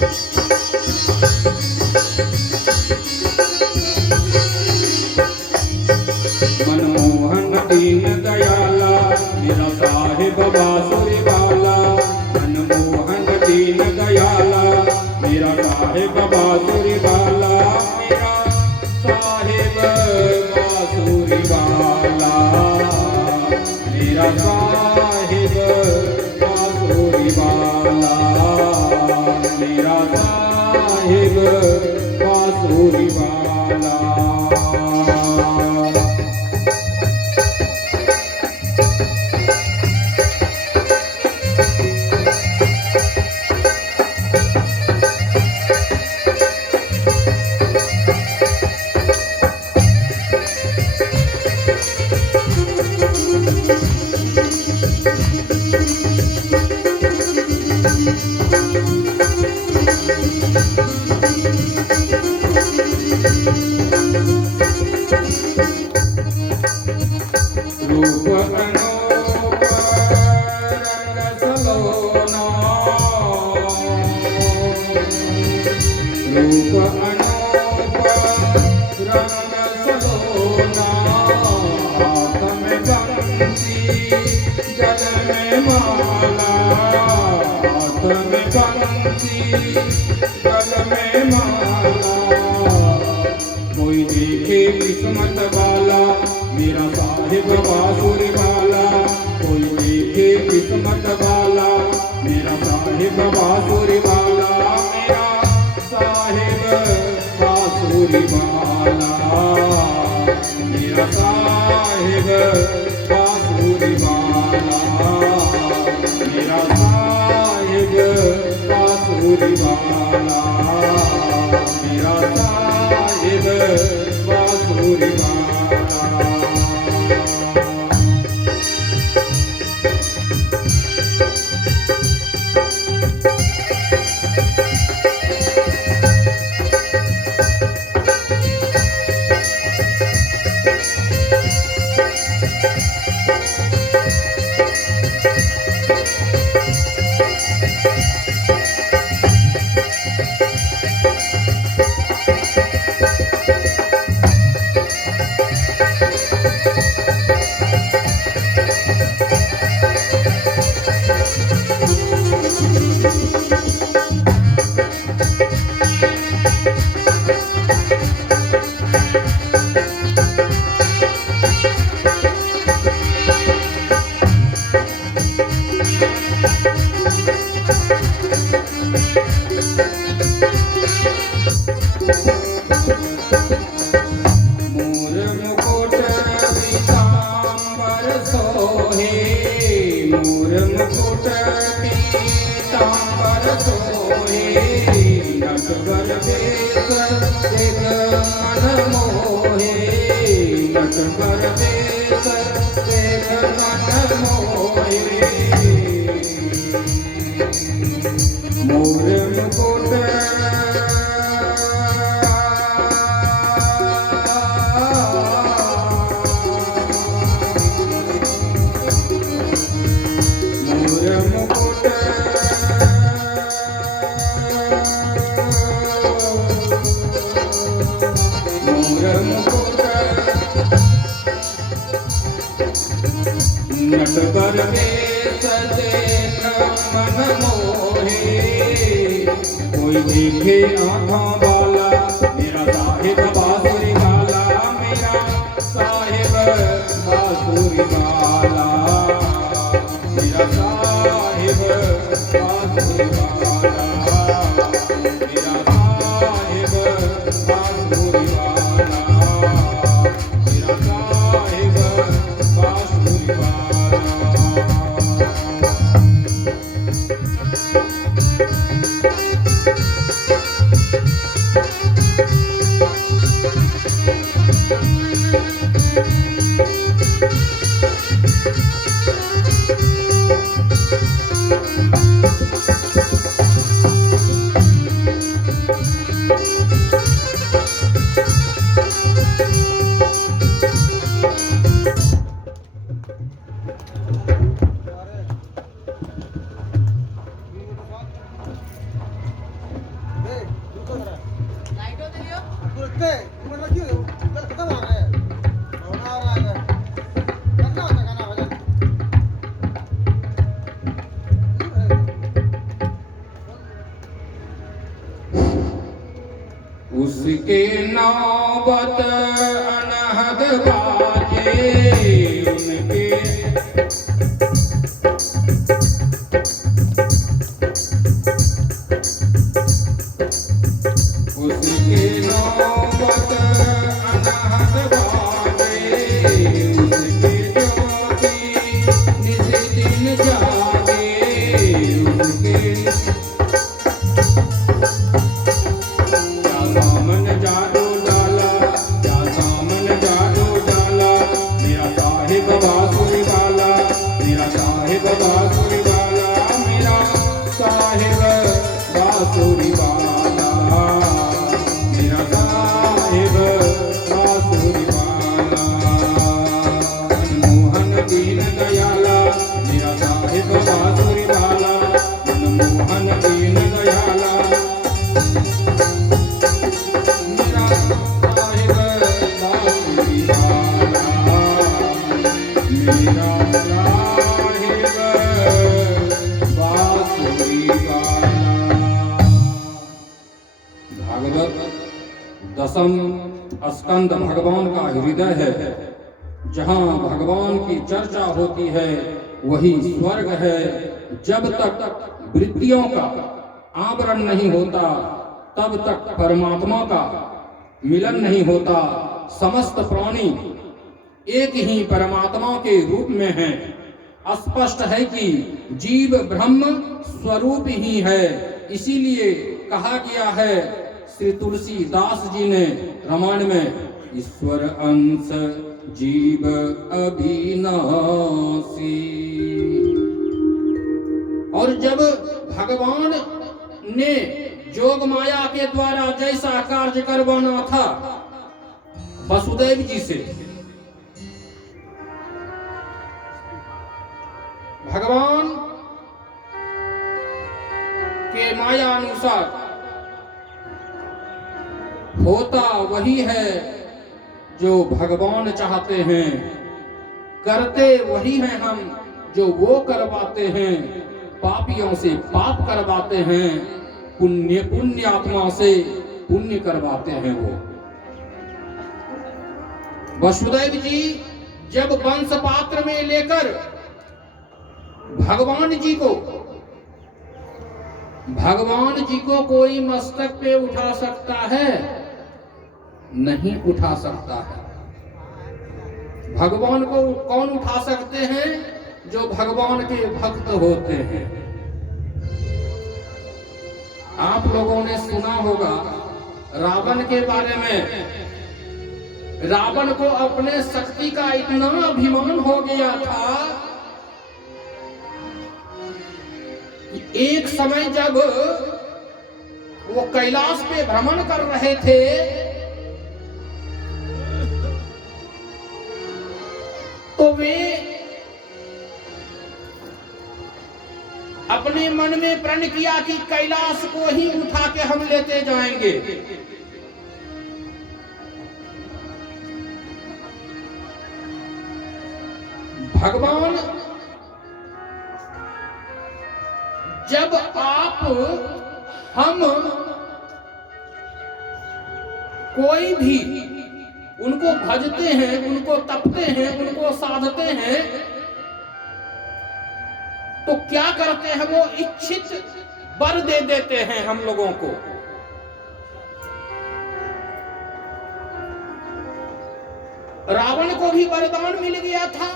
मनमोहन दीन दयाला मेरा साहिब बांसुरी वाला। मनमोहन दीन दयाला मेरा साहिब बांसुरी वाला। मेरा साहिब बांसुरी वाला। मेरा साहिब बांसुरी वाला। मेरा साहिब बांसुरी वाला। रूप अनूप रंग सलोना। रूप अनूप रंग सलोना। हाथ में बंसी गल में माला। हाथ में बंसी गल में माला। कोई देखे किस्मत वाला मेरा साहिब बांसुरी वाला। कोई देखे किस्मत वाला मेरा साहिब बांसुरी वाला। मेरा साहिब बांसुरी वाला। मेरा साहिब बांसुरी वाला। मेरा साहिब बांसुरी वाला। मेरा साहिब बांसुरी वाला। मोर मुकुट पीतांबर सोहे। मोर मुकुट पीतांबर सोहे। नटवर वेश देख मन मोहे। नटवर वेश देख मन मोहे। मोर मुकुट नटवर वेश देख मन मोहे। कोई देखे आँखों वाला मेरा साहिब बांसुरी वाला। मेरा साहिब बांसुरी वाला। मेरा साहिब बांसुरी वाला। मेरा साहिब बांसुरी वाला। मेरा साहिब बांसुरी वाला। बोलते मतलब क्यों कल खत्म हो रहा है होना हो रहा है करना होता गाना भजन उसके नौबत अनहद बाजे उनके उसके नौबत अनहद बाजे उसके ज्योति निज दिन जागे उसके सामन जादू डाला क्या सामन जादू डाला मेरा साहिब बांसुरी वाला मेरा साहिब बांसुरी वाला मेरा साहिब बांसुरी वाला मेरा साहिब बांसुरी वाला मनमोहन दीन दयाला मेरा साहिब बांसुरी वाला मनमोहन दीन दयाला मेरा साहिब बांसुरी वाला मेरा साहिब बांसुरी वाला। भागवत दसम स्कंद भगवान का हृदय है। जहाँ भगवान की चर्चा होती है वही स्वर्ग है। जब तक वृत्तियों का आवरण नहीं होता तब तक परमात्मा का मिलन नहीं होता। समस्त प्राणी एक ही परमात्मा के रूप में हैं। स्पष्ट है कि जीव ब्रह्म स्वरूप ही है। इसीलिए कहा गया है श्री तुलसीदास जी ने रामायण में, ईश्वर अंश जीव अविनाशी। और जब भगवान ने जोग माया के द्वारा जैसा कार्य करवाना था वसुदेव जी से, भगवान के माया अनुसार होता वही है जो भगवान चाहते हैं। करते वही हैं हम जो वो करवाते हैं। पापियों से पाप करवाते हैं, पुण्य आत्मा से पुण्य करवाते हैं वो। वसुदेव जी जब वंश पात्र में लेकर भगवान जी को कोई मस्तक पे उठा सकता है? नहीं उठा सकता है। भगवान को कौन उठा सकते हैं? जो भगवान के भक्त होते हैं। आप लोगों ने सुना होगा रावण के बारे में। रावण को अपने शक्ति का इतना अभिमान हो गया था कि एक समय जब वो कैलाश पे भ्रमण कर रहे थे तो वे अपने मन में प्रण किया कि कैलाश को ही उठा के हम लेते जाएंगे। भगवान जब आप हम कोई भी उनको भजते हैं, उनको तपते हैं, उनको साधते हैं तो क्या करते हैं? वो इच्छित वर दे देते हैं हम लोगों को। रावण को भी वरदान मिल गया था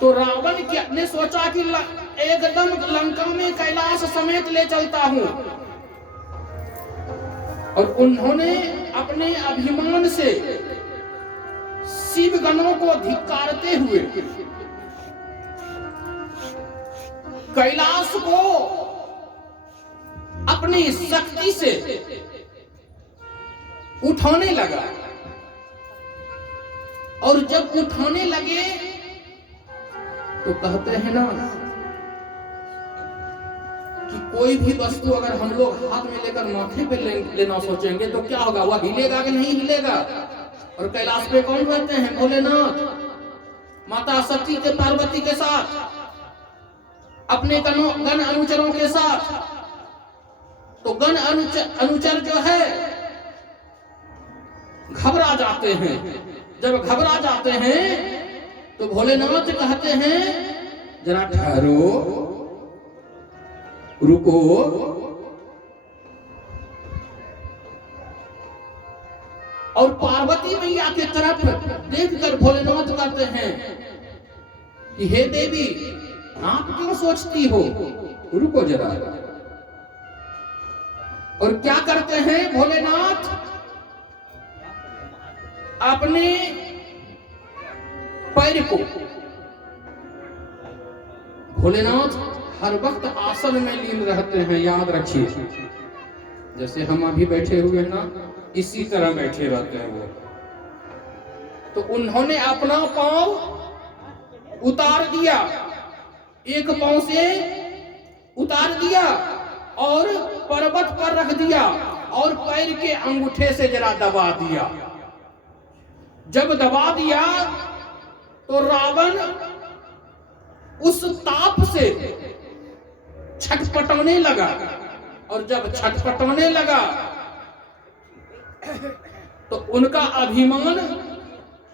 तो रावण ने सोचा कि एकदम लंका में कैलाश समेत ले चलता हूं। और उन्होंने अपने अभिमान से शिव गणों को धिक्कारते हुए कैलाश को अपनी शक्ति से उठाने लगा। और जब उठाने लगे तो कहते हैं ना कि कोई भी वस्तु अगर हम लोग हाथ में लेकर माथे पे लेना सोचेंगे तो क्या होगा, वह हिलेगा कि नहीं हिलेगा। और कैलाश पे कौन रहते हैं, भोलेनाथ, माता सती के पार्वती के साथ, अपने गण अनुचरों के साथ। तो गण अनुचर जो है घबरा जाते हैं। जब घबरा जाते हैं तो भोलेनाथ कहते हैं जरा ठहरो, रुको। और पार्वती मैया की तरफ देखकर भोलेनाथ कहते हैं कि हे देवी, आप क्यों सोचती हो, रुको जरा। और क्या करते हैं भोलेनाथ, अपने पैर को, भोलेनाथ हर वक्त आसन में लीन रहते हैं, याद रखिए। जैसे हम अभी बैठे हुए हैं ना, इसी तरह बैठे रहते हैं वो। तो उन्होंने अपना पांव उतार दिया, एक पांव से उतार दिया और पर्वत पर रख दिया और पैर के अंगूठे से जरा दबा दिया। जब दबा दिया तो रावण उस ताप से छटपटाने लगा। और जब छटपटाने लगा तो उनका अभिमान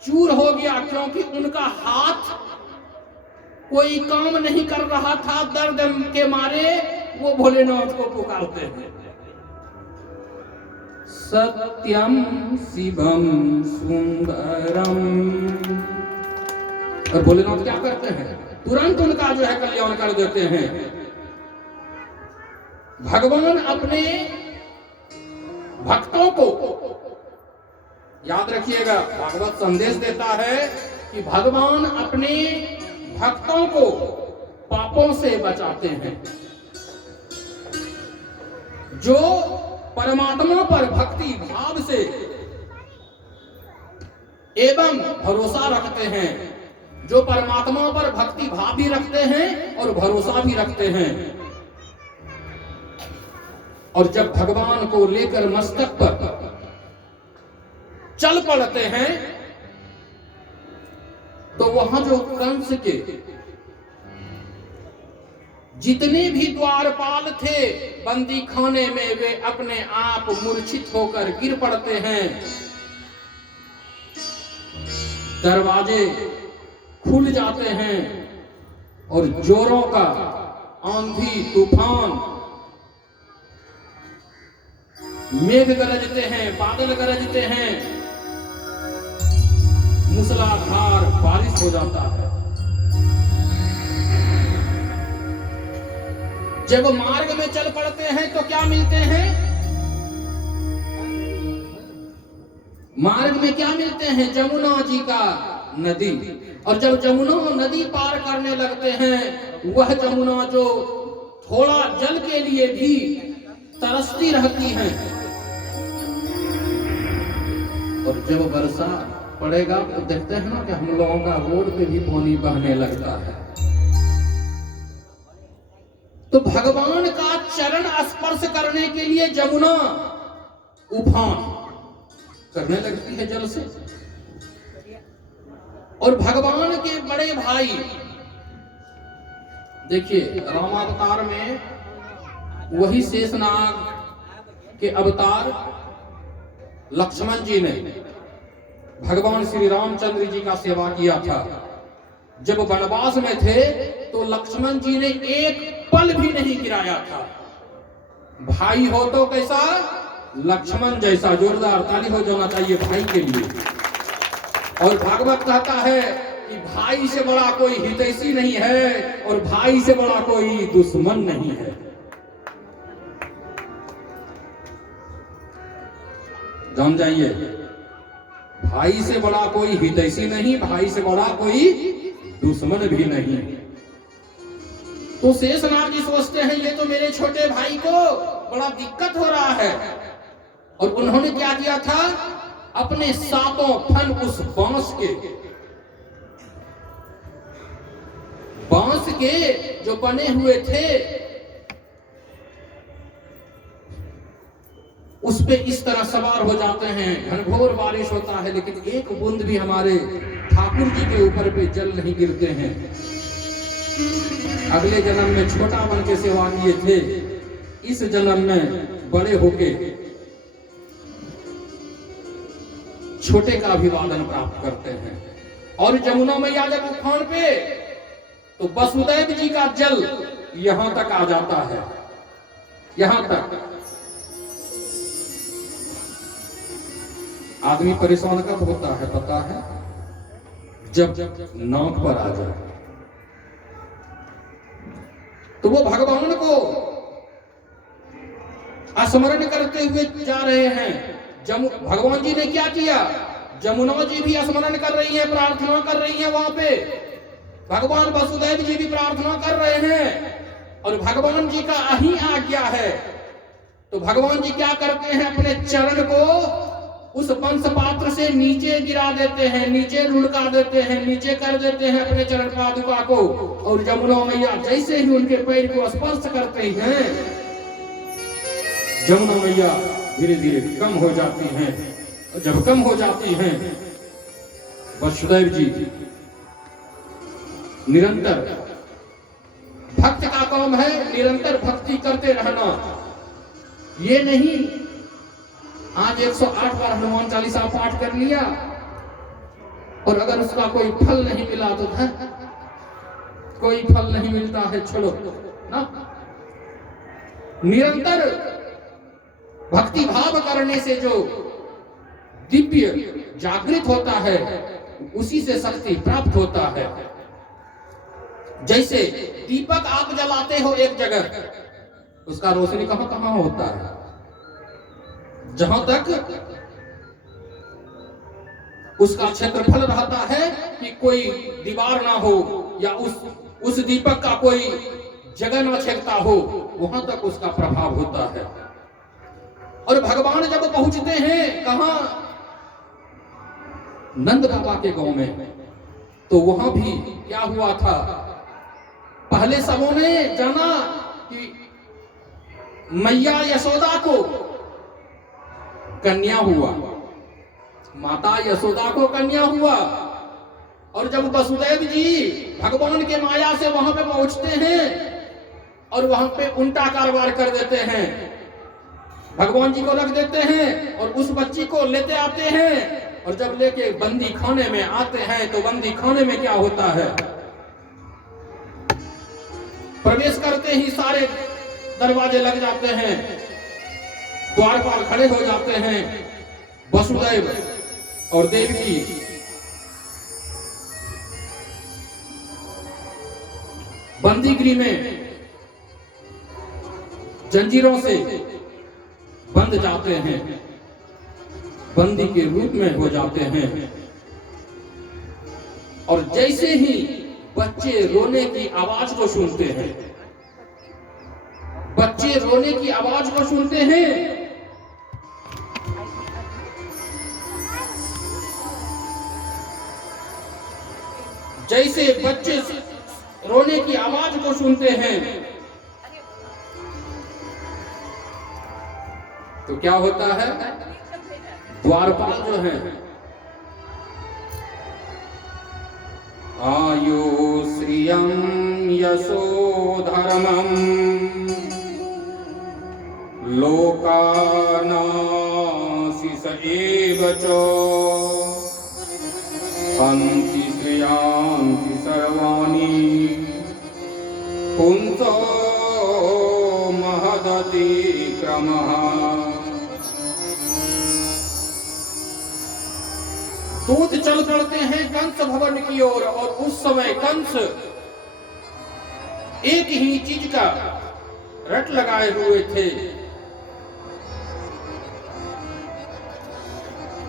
चूर हो गया, क्योंकि उनका हाथ कोई काम नहीं कर रहा था। दर्द के मारे वो भोलेनाथ को पुकारते हैं, सत्यम शिवम सुंदरम। और भोलेनाथ क्या करते हैं, तुरंत उनका जो है कल्याण कर देते हैं। भगवान अपने भक्तों को, याद रखिएगा, भागवत संदेश देता है कि भगवान अपने भक्तों को पापों से बचाते हैं। जो परमात्मा पर भक्ति भाव से एवं भरोसा रखते हैं, जो परमात्मा पर भक्ति भाव भी रखते हैं और भरोसा भी रखते हैं, और जब भगवान को लेकर मस्तक पर चल पड़ते हैं तो वहां जो कंस के जितने भी द्वारपाल थे बंदी खाने में, वे अपने आप मूर्छित होकर गिर पड़ते हैं। दरवाजे खुल जाते हैं और जोरों का आंधी तूफान, मेघ गरजते हैं, बादल गरजते हैं, मूसलाधार बारिश हो जाता है। जब मार्ग में चल पड़ते हैं तो क्या मिलते हैं, मार्ग में क्या मिलते हैं, जमुना जी का नदी। और जब जमुना नदी पार करने लगते हैं, वह जमुना जो थोड़ा जल के लिए भी तरसती रहती है, और जब वर्षा पड़ेगा तो देखते हैं ना कि हम लोगों का रोड पे भी पानी बहने लगता है। तो भगवान का चरण स्पर्श करने के लिए जमुना उफान करने लगती है जल से। और भगवान के बड़े भाई, देखिए रामावतार में वही शेषनाग के अवतार लक्ष्मण जी ने भगवान श्री रामचंद्र जी का सेवा किया था। जब वनवास में थे तो लक्ष्मण जी ने एक पल भी नहीं गिराया था। भाई हो तो कैसा, लक्ष्मण जैसा। जोरदार ताली हो जाना चाहिए भाई के लिए। और भागवत कहता है कि भाई से बड़ा कोई हितैषी नहीं है और भाई से बड़ा कोई दुश्मन नहीं है। जान जाइए, भाई से बड़ा कोई हितैषी नहीं, भाई से बड़ा कोई दुश्मन भी नहीं। तो शेषनाग जी सोचते हैं ये तो मेरे छोटे भाई को बड़ा दिक्कत हो रहा है। और उन्होंने क्या किया था, अपने सातों फन उस बांस के जो बने हुए थे उस पे इस तरह सवार हो जाते हैं, घनघोर बारिश होता है, लेकिन एक बूंद भी हमारे ठाकुर जी के ऊपर पे जल नहीं गिरते हैं। अगले जन्म में छोटा बन के सेवा किए थे, इस जन्म में बड़े होके छोटे का अभिवादन प्राप्त करते हैं। और जमुना मैया जब उफान पे, तो वसुदेव जी का जल यहां तक आ जाता है, यहां तक। आदमी परेशान कब होता है पता है? जब नाक पर आ जाए। तो वो भगवान को स्मरण करते हुए जा रहे हैं। भगवान जी ने क्या किया? जमुना जी भी स्मरण कर रही है, प्रार्थना कर रही है वहां पे। भगवान वसुदेव जी भी प्रार्थना कर रहे हैं, और भगवान जी का अही आज्ञा है। तो भगवान जी क्या करते हैं? अपने चरण को उस वंश पात्र से नीचे गिरा देते हैं, नीचे लुढ़का देते हैं, नीचे कर देते हैं अपने चरण पादुका को। और जमुना मैया जैसे ही उनके पैर को स्पर्श करते हैं, जमुना मैया धीरे धीरे कम हो जाती हैं। जब कम हो जाती हैं, वसुदेव जी निरंतर, भक्त का काम है निरंतर भक्ति करते रहना। ये नहीं आज 108 बार हनुमान चालीसा पाठ कर लिया और अगर उसका कोई फल नहीं मिला तो कोई फल नहीं मिलता है, छोड़ो ना। निरंतर भक्ति भाव करने से जो दिव्य जागृत होता है, उसी से शक्ति प्राप्त होता है। जैसे दीपक आप जलाते हो एक जगह, उसका रोशनी कहां कहां होता है? जहां तक उसका क्षेत्रफल रहता है कि कोई दीवार ना हो या उस दीपक का कोई जगह ना छेदता हो, वहां तक उसका प्रभाव होता है। और भगवान जब पहुंचते हैं कहां? नंद बाबा के गांव में, तो वहां भी क्या हुआ था? पहले सबों ने जाना कि मैया यशोदा को कन्या हुआ, माता यशोदा को कन्या हुआ। और जब वसुदेव जी भगवान के माया से वहां पे पहुंचते हैं और वहां पे उल्टा कारोबार कर देते हैं, भगवान जी को रख देते हैं और उस बच्ची को लेते आते हैं। और जब लेके बंदी खाने में आते हैं, तो बंदी खाने में क्या होता है? प्रवेश करते ही सारे दरवाजे लग जाते हैं, द्वारपाल खड़े हो जाते हैं। वसुदेव और देवकी बंदीगृह में जंजीरों से बंध जाते हैं, बंदी के रूप में हो जाते हैं। और जैसे ही बच्चे रोने की आवाज को सुनते हैं, बच्चे रोने की आवाज को सुनते हैं, जैसे बच्चे रोने की आवाज को सुनते हैं, तो क्या होता है? द्वारपाल जो है, आयु श्रियं यशो धर्मं लोकानाशिष एव च हन्ति श्रियांति सर्वाणि पुंसो महदतिक्रमः। दूत चल पड़ते हैं कंस भवन की ओर, और उस समय कंस एक ही चीज का रट लगाए हुए थे,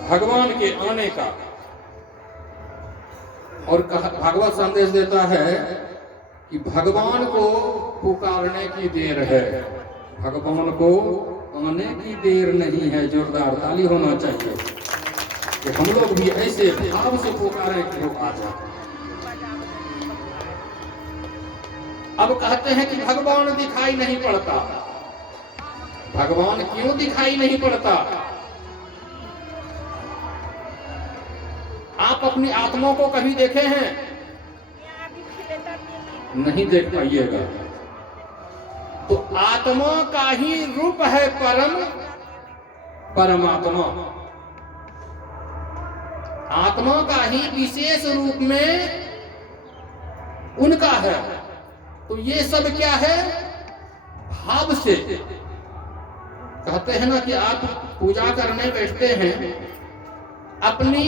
भगवान के आने का। और भागवत संदेश देता है कि भगवान को पुकारने की देर है, भगवान को आने की देर नहीं है। जोरदार ताली होना चाहिए कि हम लोग भी ऐसे भाव से पुकारें कि लोग आ जाए। अब कहते हैं कि भगवान दिखाई नहीं पड़ता, भगवान क्यों दिखाई नहीं पड़ता? आप अपनी आत्मा को कभी देखे हैं? नहीं देख पाइएगा। तो आत्मा का ही रूप है परमात्मा। आत्मा का ही विशेष रूप में उनका है। तो ये सब क्या है? भाव से। कहते हैं ना कि आप पूजा करने बैठते हैं, अपनी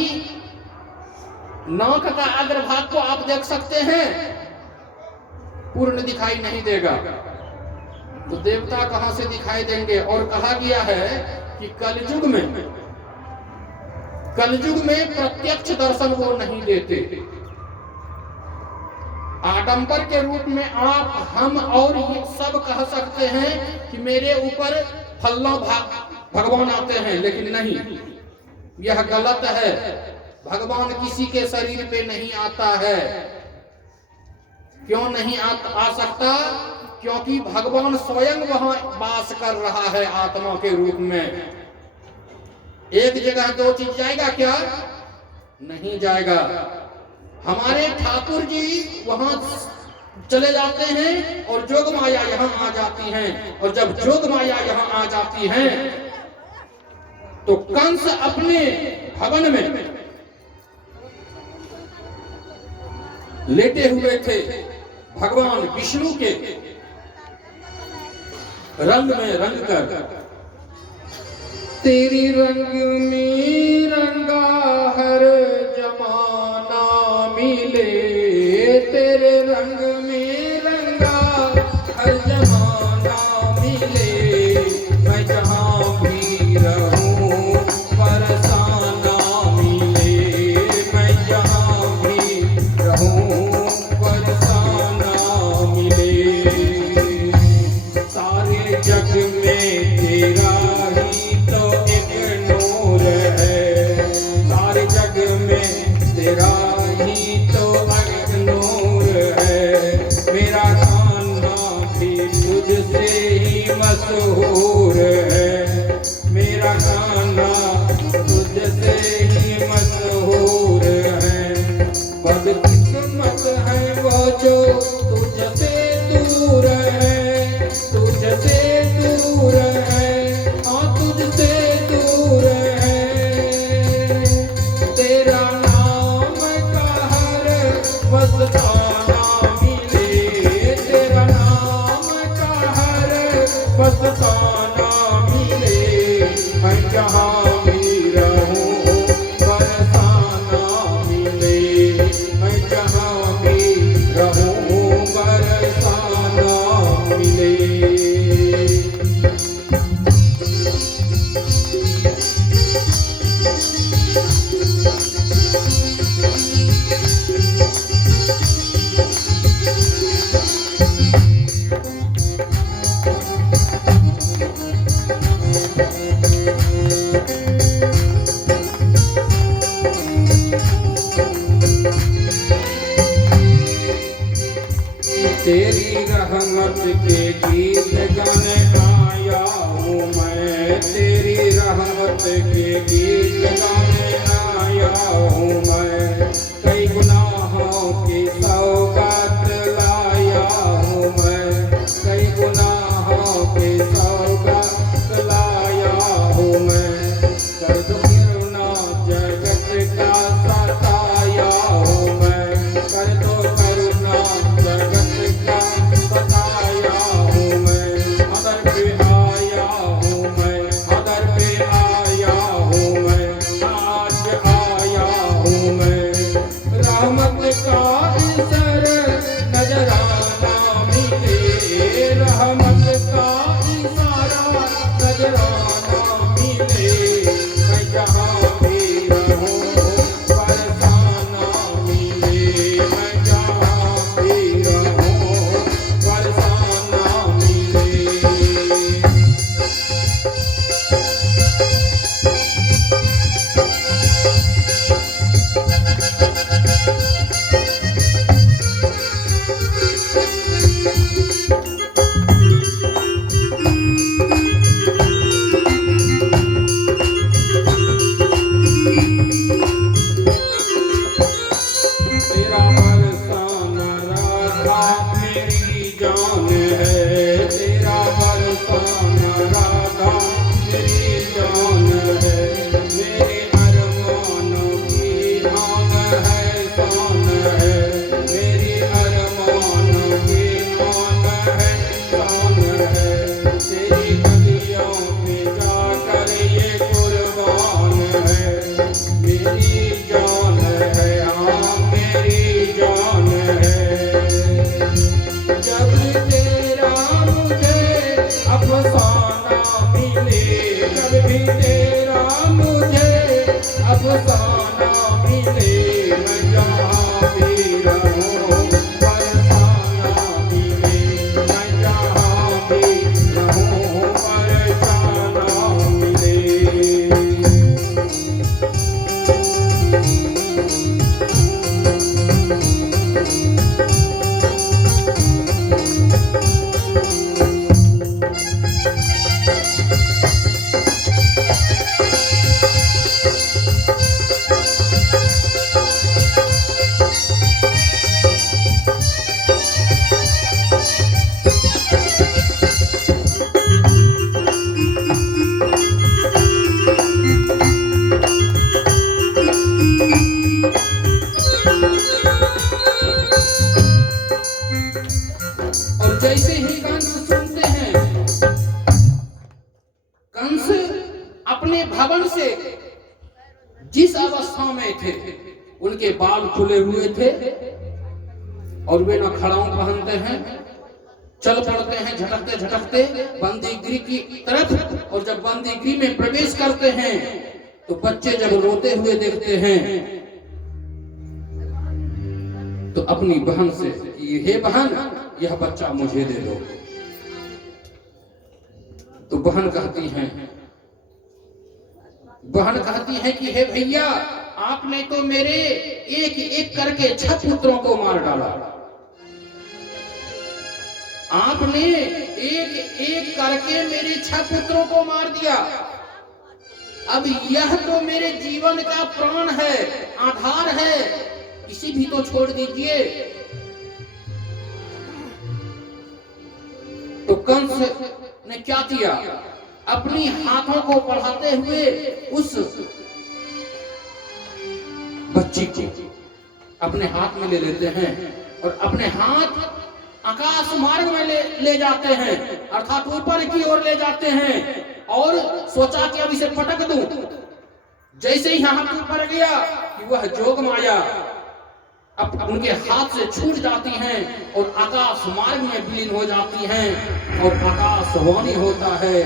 नाक का अग्रभाग को आप देख सकते हैं, पूर्ण दिखाई नहीं देगा। तो देवता कहां से दिखाई देंगे? और कहा गया है कि कलयुग में प्रत्यक्ष दर्शन वो नहीं देते। आडंबर के रूप में आप, हम और ये सब कह सकते हैं कि मेरे ऊपर फल्ला भगवान आते हैं, लेकिन नहीं, यह गलत है। भगवान किसी के शरीर पे नहीं आता है। क्यों नहीं आ सकता? क्योंकि भगवान स्वयं वहां वास कर रहा है आत्मा के रूप में। एक जगह दो चीज जाएगा क्या? नहीं जाएगा। हमारे ठाकुर जी वहां चले जाते हैं और जोग माया यहाँ आ जाती हैं, और जब जोग माया यहाँ आ जाती हैं तो कंस अपने भवन में लेटे हुए थे, भगवान विष्णु के रंग में रंग कर, तेरी रंग में रंगा हर जमाना मिले, तेरे रंग में रंगा हर जमाना मिले, मैं जहाँ भी रहूं बरसाना मिले, मैं जहाँ भी रहूं बरसाना मिले, सारे जग में तेरा ही तो एक नूर है, सारे जग में तेरा ही तो एक नूर है, मेरा कान्हा भी तुझसे ही मशहूर है, मेरा कान्हा तुझसे ही मशहूर है, बदकिस्मत है वो जो तुझसे दूर है, तुझसे दूर है, हाँ तुझसे दूर है, तेरा नाम का हर बसताना मिले, तेरा नाम का हर बसताना मिले, मैं जहाँ भी रहूं बरसाना मिले, मैं जहाँ भी रहूं बरसाना मिले। तेरी रहमत के गीत गाने आया हूँ मैं, तेरी रहमत के गीत गाने आया हूँ मैं, कई गुनाहों की सौगात लाया हूँ मैं, कई गुनाहों की सौगात लाया हूँ मैं, कर दो करुणा जगत का सताया हूँ मैं, कर दो करुणा जगत का सताया हूँ मैं, अदर पे आया हूँ मैं, अदर पे आया हूँ मैं, आज आया हूँ मैं, रहमत का इज़र नजराना मिले, रहमत का इशारा नजराना मिले, मैं जहाँ भी रहूं बरसाना मिले, मैं जहाँ भी रहूं बरसाना मिले। मिले जब भी तेरा मुझे अफसाना मिले, मैं जहाँ भी रहूं फरसाना मिले, मैं जहाँ भी रहूं फरसाना मिले। और जैसे ही कंस सुनते हैं, कंस अपने भवन से जिस अवस्था में थे, उनके बाल खुले हुए थे और वे न खड़ाऊ पहनते हैं, चल पड़ते हैं झटकते झटकते बंदीगृह की तरफ। और जब बंदीगृह में प्रवेश करते हैं तो बच्चे जब रोते हुए देखते हैं तो अपनी बहन से, हे बहन यह बच्चा मुझे दे दो। तो बहन कहती है कि हे भैया, आपने तो मेरे एक एक करके 6 पुत्रों को मार डाला, आपने एक एक करके मेरे 6 पुत्रों को मार दिया। अब यह तो मेरे जीवन का प्राण है, आधार है, इसी भी तो छोड़ दीजिए। तो कंस ने क्या किया, अपनी हाथों को बढ़ाते हुए उस बच्ची को अपने हाथ में ले लेते हैं और अपने हाथ आकाश मार्ग में ले जाते हैं, अर्थात ऊपर की ओर ले जाते हैं। और सोचा कि अब इसे पटक दूं। जैसे ही हाथ ऊपर गया कि वह जोग माया अब उनके हाथ से छूट जाती हैं और आकाश मार्ग में विलीन हो जाती हैं। और आकाशवाणी होता है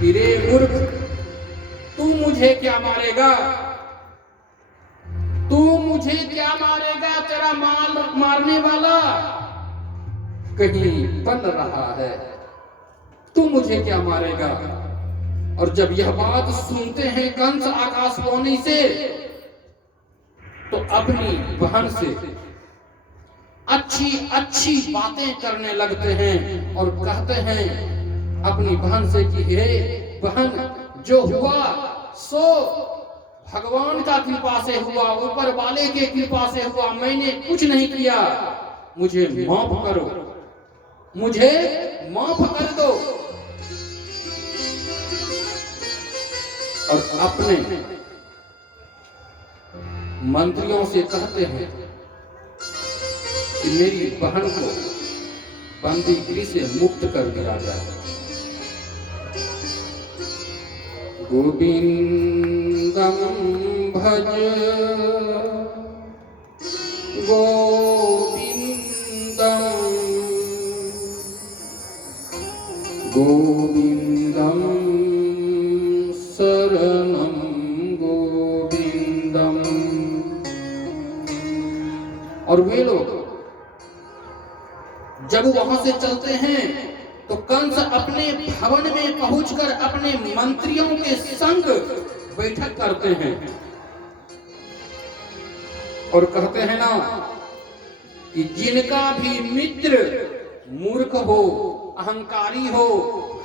कि रे मूर्ख, तू मुझे क्या मारेगा, तू मुझे क्या मारेगा, तेरा मारने वाला कहीं बन रहा है, तू मुझे क्या मारेगा। और जब यह बात सुनते हैं कंस आकाशवाणी से, तो अपनी बहन से अच्छी अच्छी बातें करने लगते हैं और कहते हैं अपनी बहन से कि हे बहन, जो हुआ सो भगवान का कृपा से हुआ, ऊपर वाले के कृपा से हुआ, मैंने कुछ नहीं किया, मुझे माफ करो, मुझे माफ कर दो। और अपने मंत्रियों से कहते हैं कि मेरी बहन को बंदीगृह से मुक्त कर दिया जाए। गोविंदम भज गोविंदम, गोविंदम शरणम गोविंदम। और वे लोग जब वहां से चलते हैं तो कंस अपने भवन में पहुंचकर अपने मंत्रियों के संग बैठक करते हैं और कहते हैं ना कि जिनका भी मित्र मूर्ख हो, अहंकारी हो,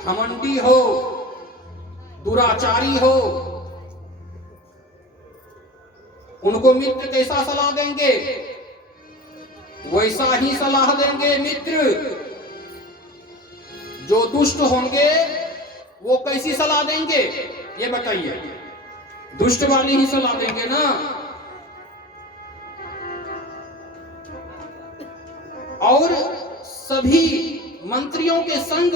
घमंडी हो, दुराचारी हो, उनको मित्र कैसा सलाह देंगे, वैसा ही सलाह देंगे मित्र। जो दुष्ट होंगे वो कैसी सलाह देंगे, ये बताइए, दुष्ट वाली ही सलाह देंगे ना। और सभी मंत्रियों के संग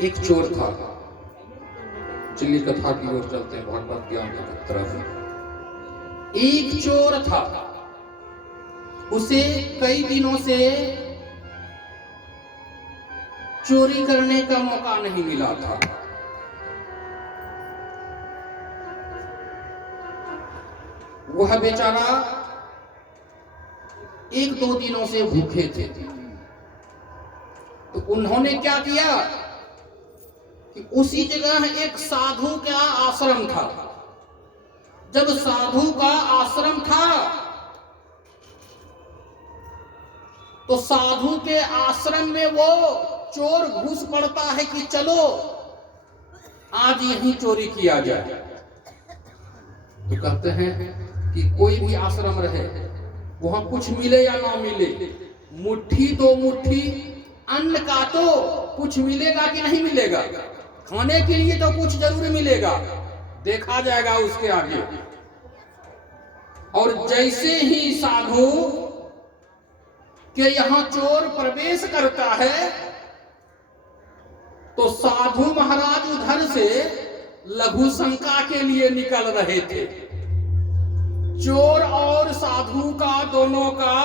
एक चोर था। चलिए कथा की ओर चलते हैं, भागवत ज्ञान की तरफ। एक चोर था उसे कई दिनों से चोरी करने का मौका नहीं मिला था। वह बेचारा 1-2 दिनों से भूखे थे। तो उन्होंने क्या किया कि उसी जगह एक साधु का आश्रम था। जब साधु का आश्रम था तो साधु के आश्रम में वो चोर घुस पड़ता है कि चलो आज यहीं चोरी किया जाए। तो कहते हैं कि कोई भी आश्रम रहे, वहां कुछ मिले या ना मिले, मुट्ठी तो मुट्ठी अन्न का तो कुछ मिलेगा कि नहीं मिलेगा, खाने के लिए तो कुछ जरूर मिलेगा, देखा जाएगा उसके आगे। और जैसे ही साधु के यहां चोर प्रवेश करता है तो साधु महाराज उधर से लघु शंका के लिए निकल रहे थे। चोर और साधु का दोनों का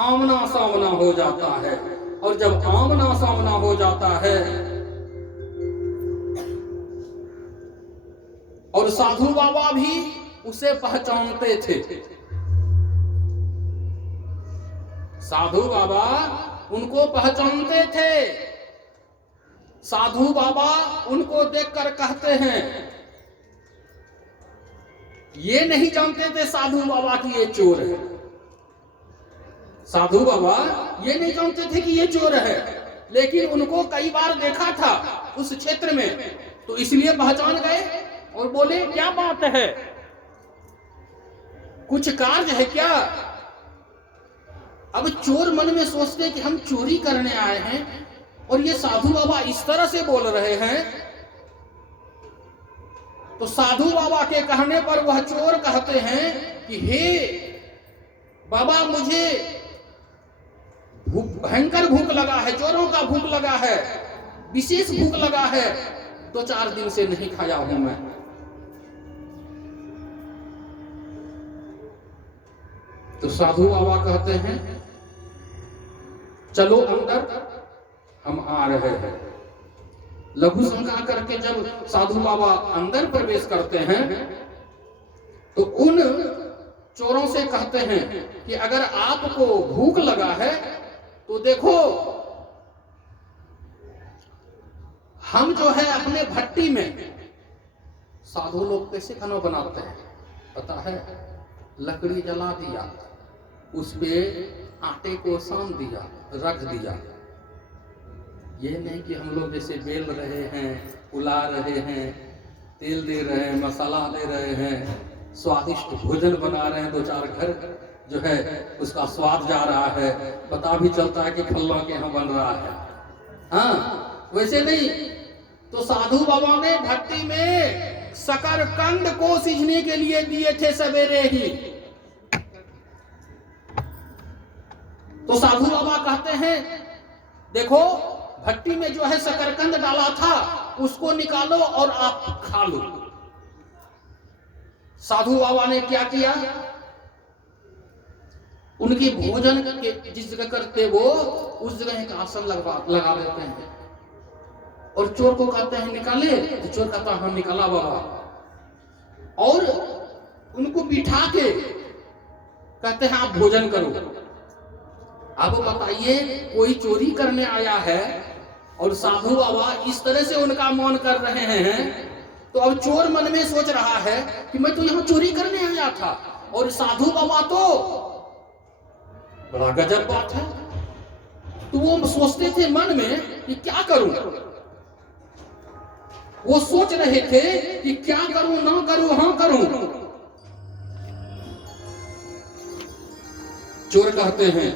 आमना सामना हो जाता है, और जब आमना सामना हो जाता है और साधु बाबा भी उसे पहचानते थे। साधु बाबा उनको पहचानते थे। साधु बाबा उनको देखकर कहते हैं, ये नहीं जानते थे साधु बाबा कि ये चोर है। साधु बाबा ये नहीं जानते थे कि ये चोर है, लेकिन उनको कई बार देखा था उस क्षेत्र में, तो इसलिए पहचान गए और बोले क्या बात है, कुछ कार्य है क्या। अब चोर मन में सोचते कि हम चोरी करने आए हैं और ये साधु बाबा इस तरह से बोल रहे हैं। तो साधु बाबा के कहने पर वह चोर कहते हैं कि हे बाबा, मुझे भयंकर भूख लगा है, चोरों का भूख लगा है, विशेष भूख लगा है, 2-4 दिन से नहीं खाया हूं मैं। तो साधु बाबा कहते हैं चलो अंदर, हम आ रहे हैं। लघु शंका करके जब साधु बाबा अंदर प्रवेश करते हैं तो उन चोरों से कहते हैं कि अगर आपको भूख लगा है तो देखो, हम जो है अपने भट्टी में, साधु लोग कैसे खाना बनाते हैं पता है, लकड़ी जला दिया, उस पे आटे को सान दिया, रख दिया। ये नहीं कि हम लोग जैसे बेल रहे हैं, उला रहे हैं, तेल दे रहे हैं, मसाला दे रहे हैं, स्वादिष्ट भोजन बना रहे हैं, 2-4 घर जो है उसका स्वाद जा रहा है, पता भी चलता है कि फल्ला के यहाँ बन रहा है। हाँ, वैसे नहीं। तो साधु बाबा ने भट्टी में शकरकंद को सीझने के लिए दिए थे सवेरे ही। तो साधु बाबा कहते हैं देखो, भट्टी में जो है शकरकंद डाला था उसको निकालो और आप खा लो। साधु बाबा ने क्या किया, उनके भोजन के जिस जगह करते वो उस जगह एक आसन लगा देते हैं और चोर को कहते हैं निकाले, तो चोर कहता हाँ निकाला बाबा, और उनको बिठा के कहते हैं आप भोजन करो। अब बताइए, कोई चोरी करने आया है और साधु बाबा इस तरह से उनका मान कर रहे हैं, तो अब चोर मन में सोच रहा है कि मैं तो यहाँ चोरी करने आया था, और साधु बाबा तो बड़ा गजब बात है। तो वो सोचते थे मन में कि क्या करूं, वो सोच रहे थे कि क्या करूं, ना करूं, हाँ करूं। चोर कहते हैं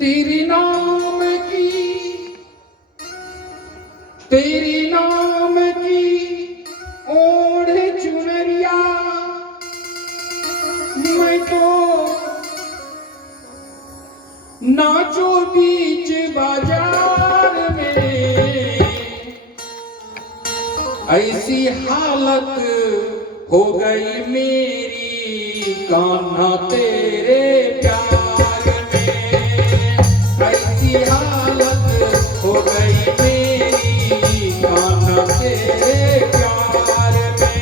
तेरी नाम की ओढ़ चुनरिया, मैं तो नाचो बीच बाजार में, ऐसी हालत हो गई मेरी कान्हा तेरे प्यार में, ऐसी हालत हो गई मेरी कान्हा तेरे प्यार में।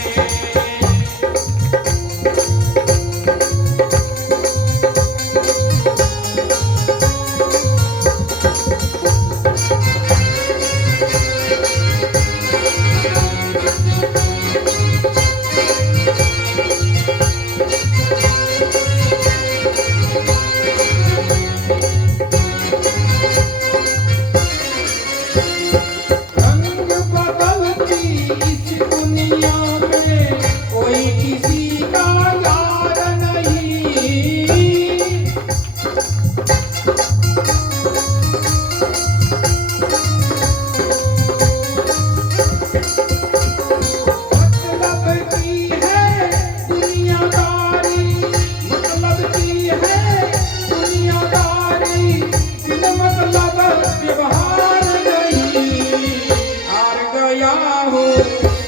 रंग बदलती इस दुनिया में कोई किसी का यार नहीं, मतलब की है दुनियादारी, मतलब की है दुनियादारी, बिन मतलब व्यवहार नहीं। हार गया हूँ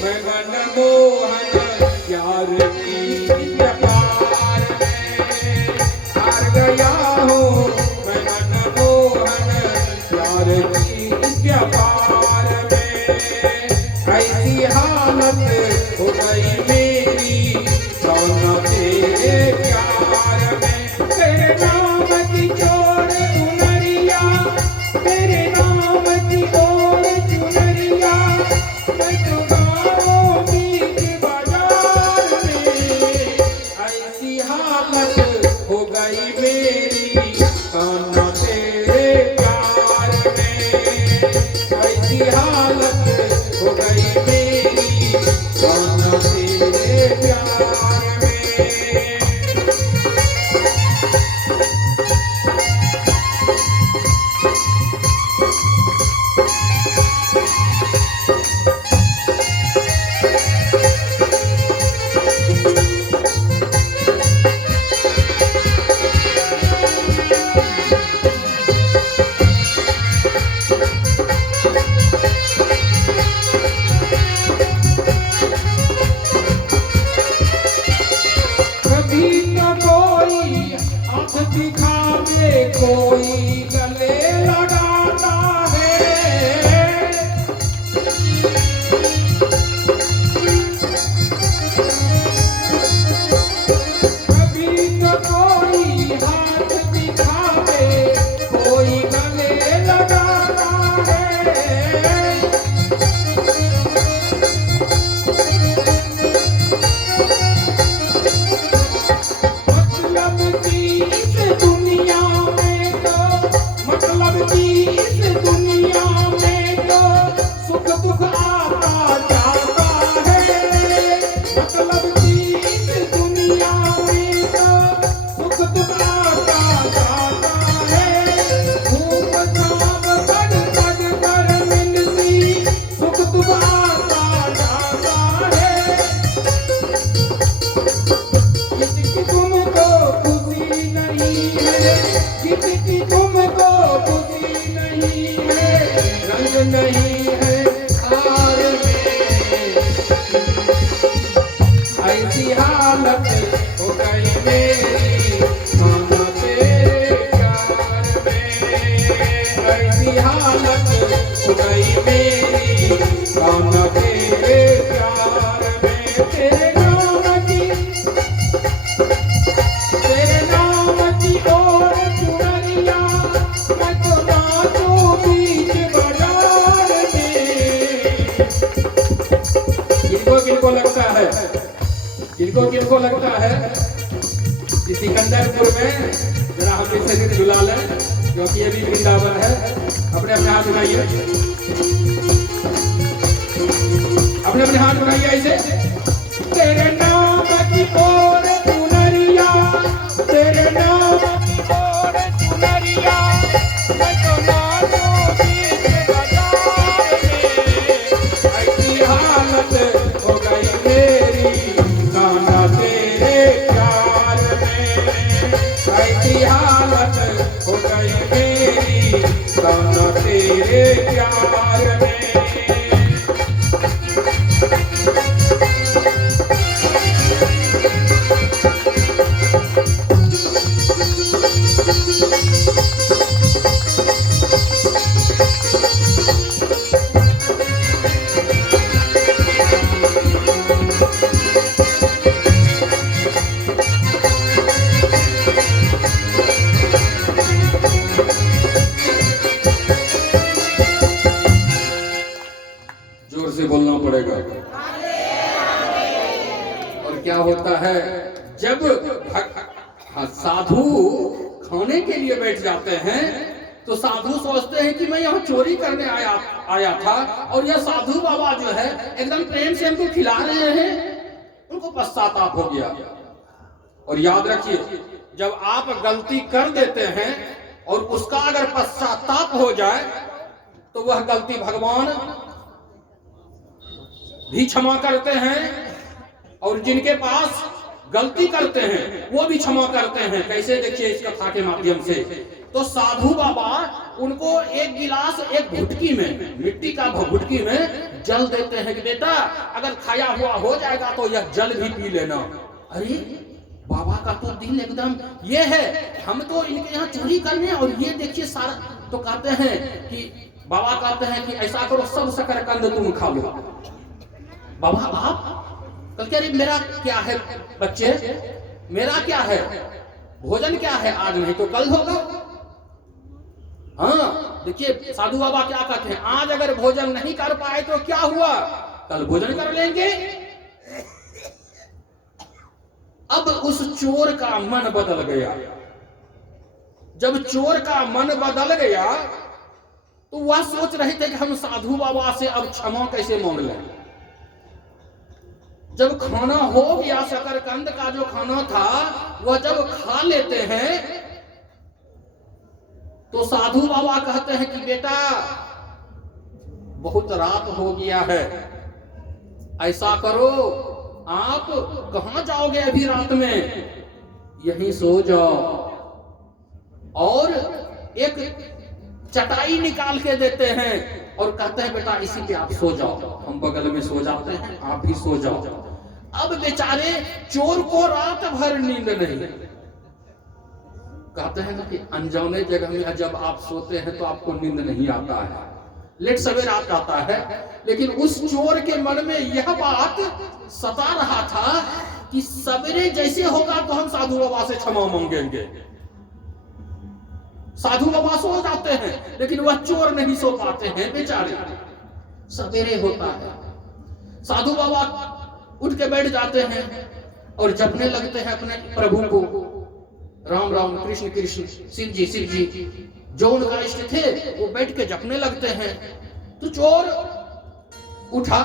मैं मनमोहन प्यार की व्यापार में, हार गया हूँ मैं मनमोहन प्यार की व्यापार में। ऐसी हालत हो गई मेरी कान्हा तेरे प्यार में। तेरे नाम की चोर चुनरिया, तेरे नाम की ओर चुनरिया, मैं तो गाँव बीच बाजार में। ऐसी हालत हो गई मेरी कान्हा तेरे प्यार में, ऐसी हालत हो गई मेरी कान्हा तेरे प्यार में। कभी न कोई हाथ दिखावे, कोई गले लगाता है, कभी न कोई हाथ दिखावे, कोई गले लगाता है। मतलब की इस दुनिया में तो, मतलब की इस दुनिया में तो सुख दुख आता जाता है, मतलब की इस दुनिया में तो सुख दुख आता जाता है। धूप छाँव पड़ पड़ कर मिलती, सुख दुख आता जाता है। किसकी तुमको खुशी नहीं है, किसकी तुमको खुशी नहीं है, रंग नहीं है हार में। ऐसी हालत हो गई मेरी कान्हा तेरे प्यार में, ऐसी हालत हो गई मेरी कान्हा तेरे प्यार में। तेरे नाम की, तेरे नाम की ओर चुनरिया, मैं तो नाचूं बीच बाजार में। किनको लगता है, किनको लगता है कि सिकंदरपुर में जरा हम इसे दिन बुला लें, क्योंकि ये भी वृंदावन है। अपने अपने हाथ उठाइए, अपने अपने हाथ उठाइए ऐसे। तेरे नाम की ओर चुनरिया, तेरे नाम की ओर चुनरिया, मैं तो नाचूं बीच बाजार में। ऐसी हालत हो गई मेरी कान्हा तेरे प्यार में, ऐसी हालत हो गई मेरी कान्हा तेरे प्यार में। क्या होता है, जब साधु खाने के लिए बैठ जाते हैं तो साधु सोचते हैं कि मैं यहाँ चोरी करने आया था, और यह साधु बाबा जो है एकदम प्रेम से हमको खिला रहे हैं। उनको पश्चाताप हो गया। और याद रखिए, जब आप गलती कर देते हैं और उसका अगर पश्चाताप हो जाए तो वह गलती भगवान भी क्षमा करते हैं, और जिनके पास गलती करते हैं वो भी क्षमा करते हैं। कैसे, देखिए इस कथा के माध्यम से। तो साधु बाबा उनको एक गिलास, एक घुटकी में, मिट्टी का घुटकी में जल देते हैं कि बेटा अगर खाया हुआ हो जाएगा तो यह जल भी पी लेना। अरे बाबा का तो दिल एकदम ये है, हम तो इनके यहाँ चोरी करने, और ये देखिए सारा। तो कहते हैं कि बाबा कहते हैं कि ऐसा करो, सब शकरकंद तुम खा लो। बाबा आप कल कह रहे मेरा क्या है बच्चे, मेरा क्या है, भोजन क्या है, आज नहीं तो कल होगा। हाँ देखिए साधु बाबा क्या कहते हैं, आज अगर भोजन नहीं कर पाए तो क्या हुआ, कल भोजन कर लेंगे। अब उस चोर का मन बदल गया। जब चोर का मन बदल गया तो वह सोच रहे थे कि हम साधु बाबा से अब क्षमा कैसे मांग लें। जब खाना हो गया, शकरकंद का जो खाना था वह जब खा लेते हैं तो साधु बाबा कहते हैं कि बेटा बहुत रात हो गया है, ऐसा करो आप कहां जाओगे अभी रात में, यहीं सो जाओ। और एक चटाई निकाल के देते हैं और कहते हैं बेटा इसी पे आप सो जाओ, हम बगल में सो जाते हैं, आप भी सो जाओ। अब बेचारे चोर को रात भर नींद नहीं। कहते हैं ना कि अनजाने जगह में जब आप सोते हैं तो आपको नींद नहीं आता है, लेट सवेर आ जाता है। लेकिन उस चोर के मन में यह बात सता रहा था कि सवेरे जैसे होगा तो हम साधु बाबा से क्षमा मांगेंगे। साधु बाबा सो जाते हैं लेकिन वह चोर नहीं सो पाते हैं बेचारे। सवेरे होता है, साधु बाबा उठ के बैठ जाते हैं और जपने लगते हैं अपने प्रभु को, राम राम कृष्ण कृष्ण शिव जी, जो उनका इष्ट थे वो बैठ के जपने लगते हैं। तो चोर उठा।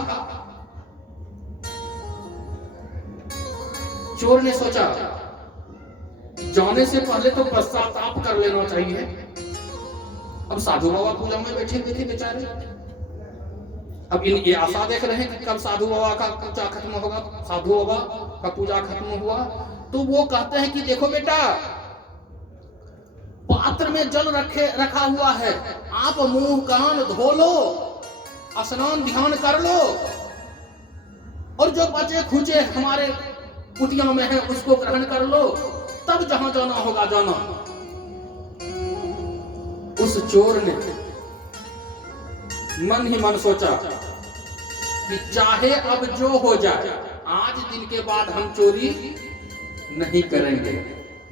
चोर ने सोचा जाने से पहले तो पश्चाताप कर लेना चाहिए। अब साधु बाबा पूजा में बैठे हुए थे बेचारे, अब ये आशा देख रहे हैं कि कब साधु बाबा का पूजा खत्म होगा। साधु बाबा का पूजा खत्म हुआ तो वो कहते हैं कि देखो बेटा पात्र में जल रखा हुआ है, आप मुंह कान धो लो, स्नान ध्यान कर लो, और जो बचे खुचे हमारे कुटिया में है उसको ग्रहण कर लो, तब जहां जाना होगा जाना। उस चोर ने मन ही मन सोचा कि चाहे अब जो हो जाए, आज दिन के बाद हम चोरी नहीं करेंगे।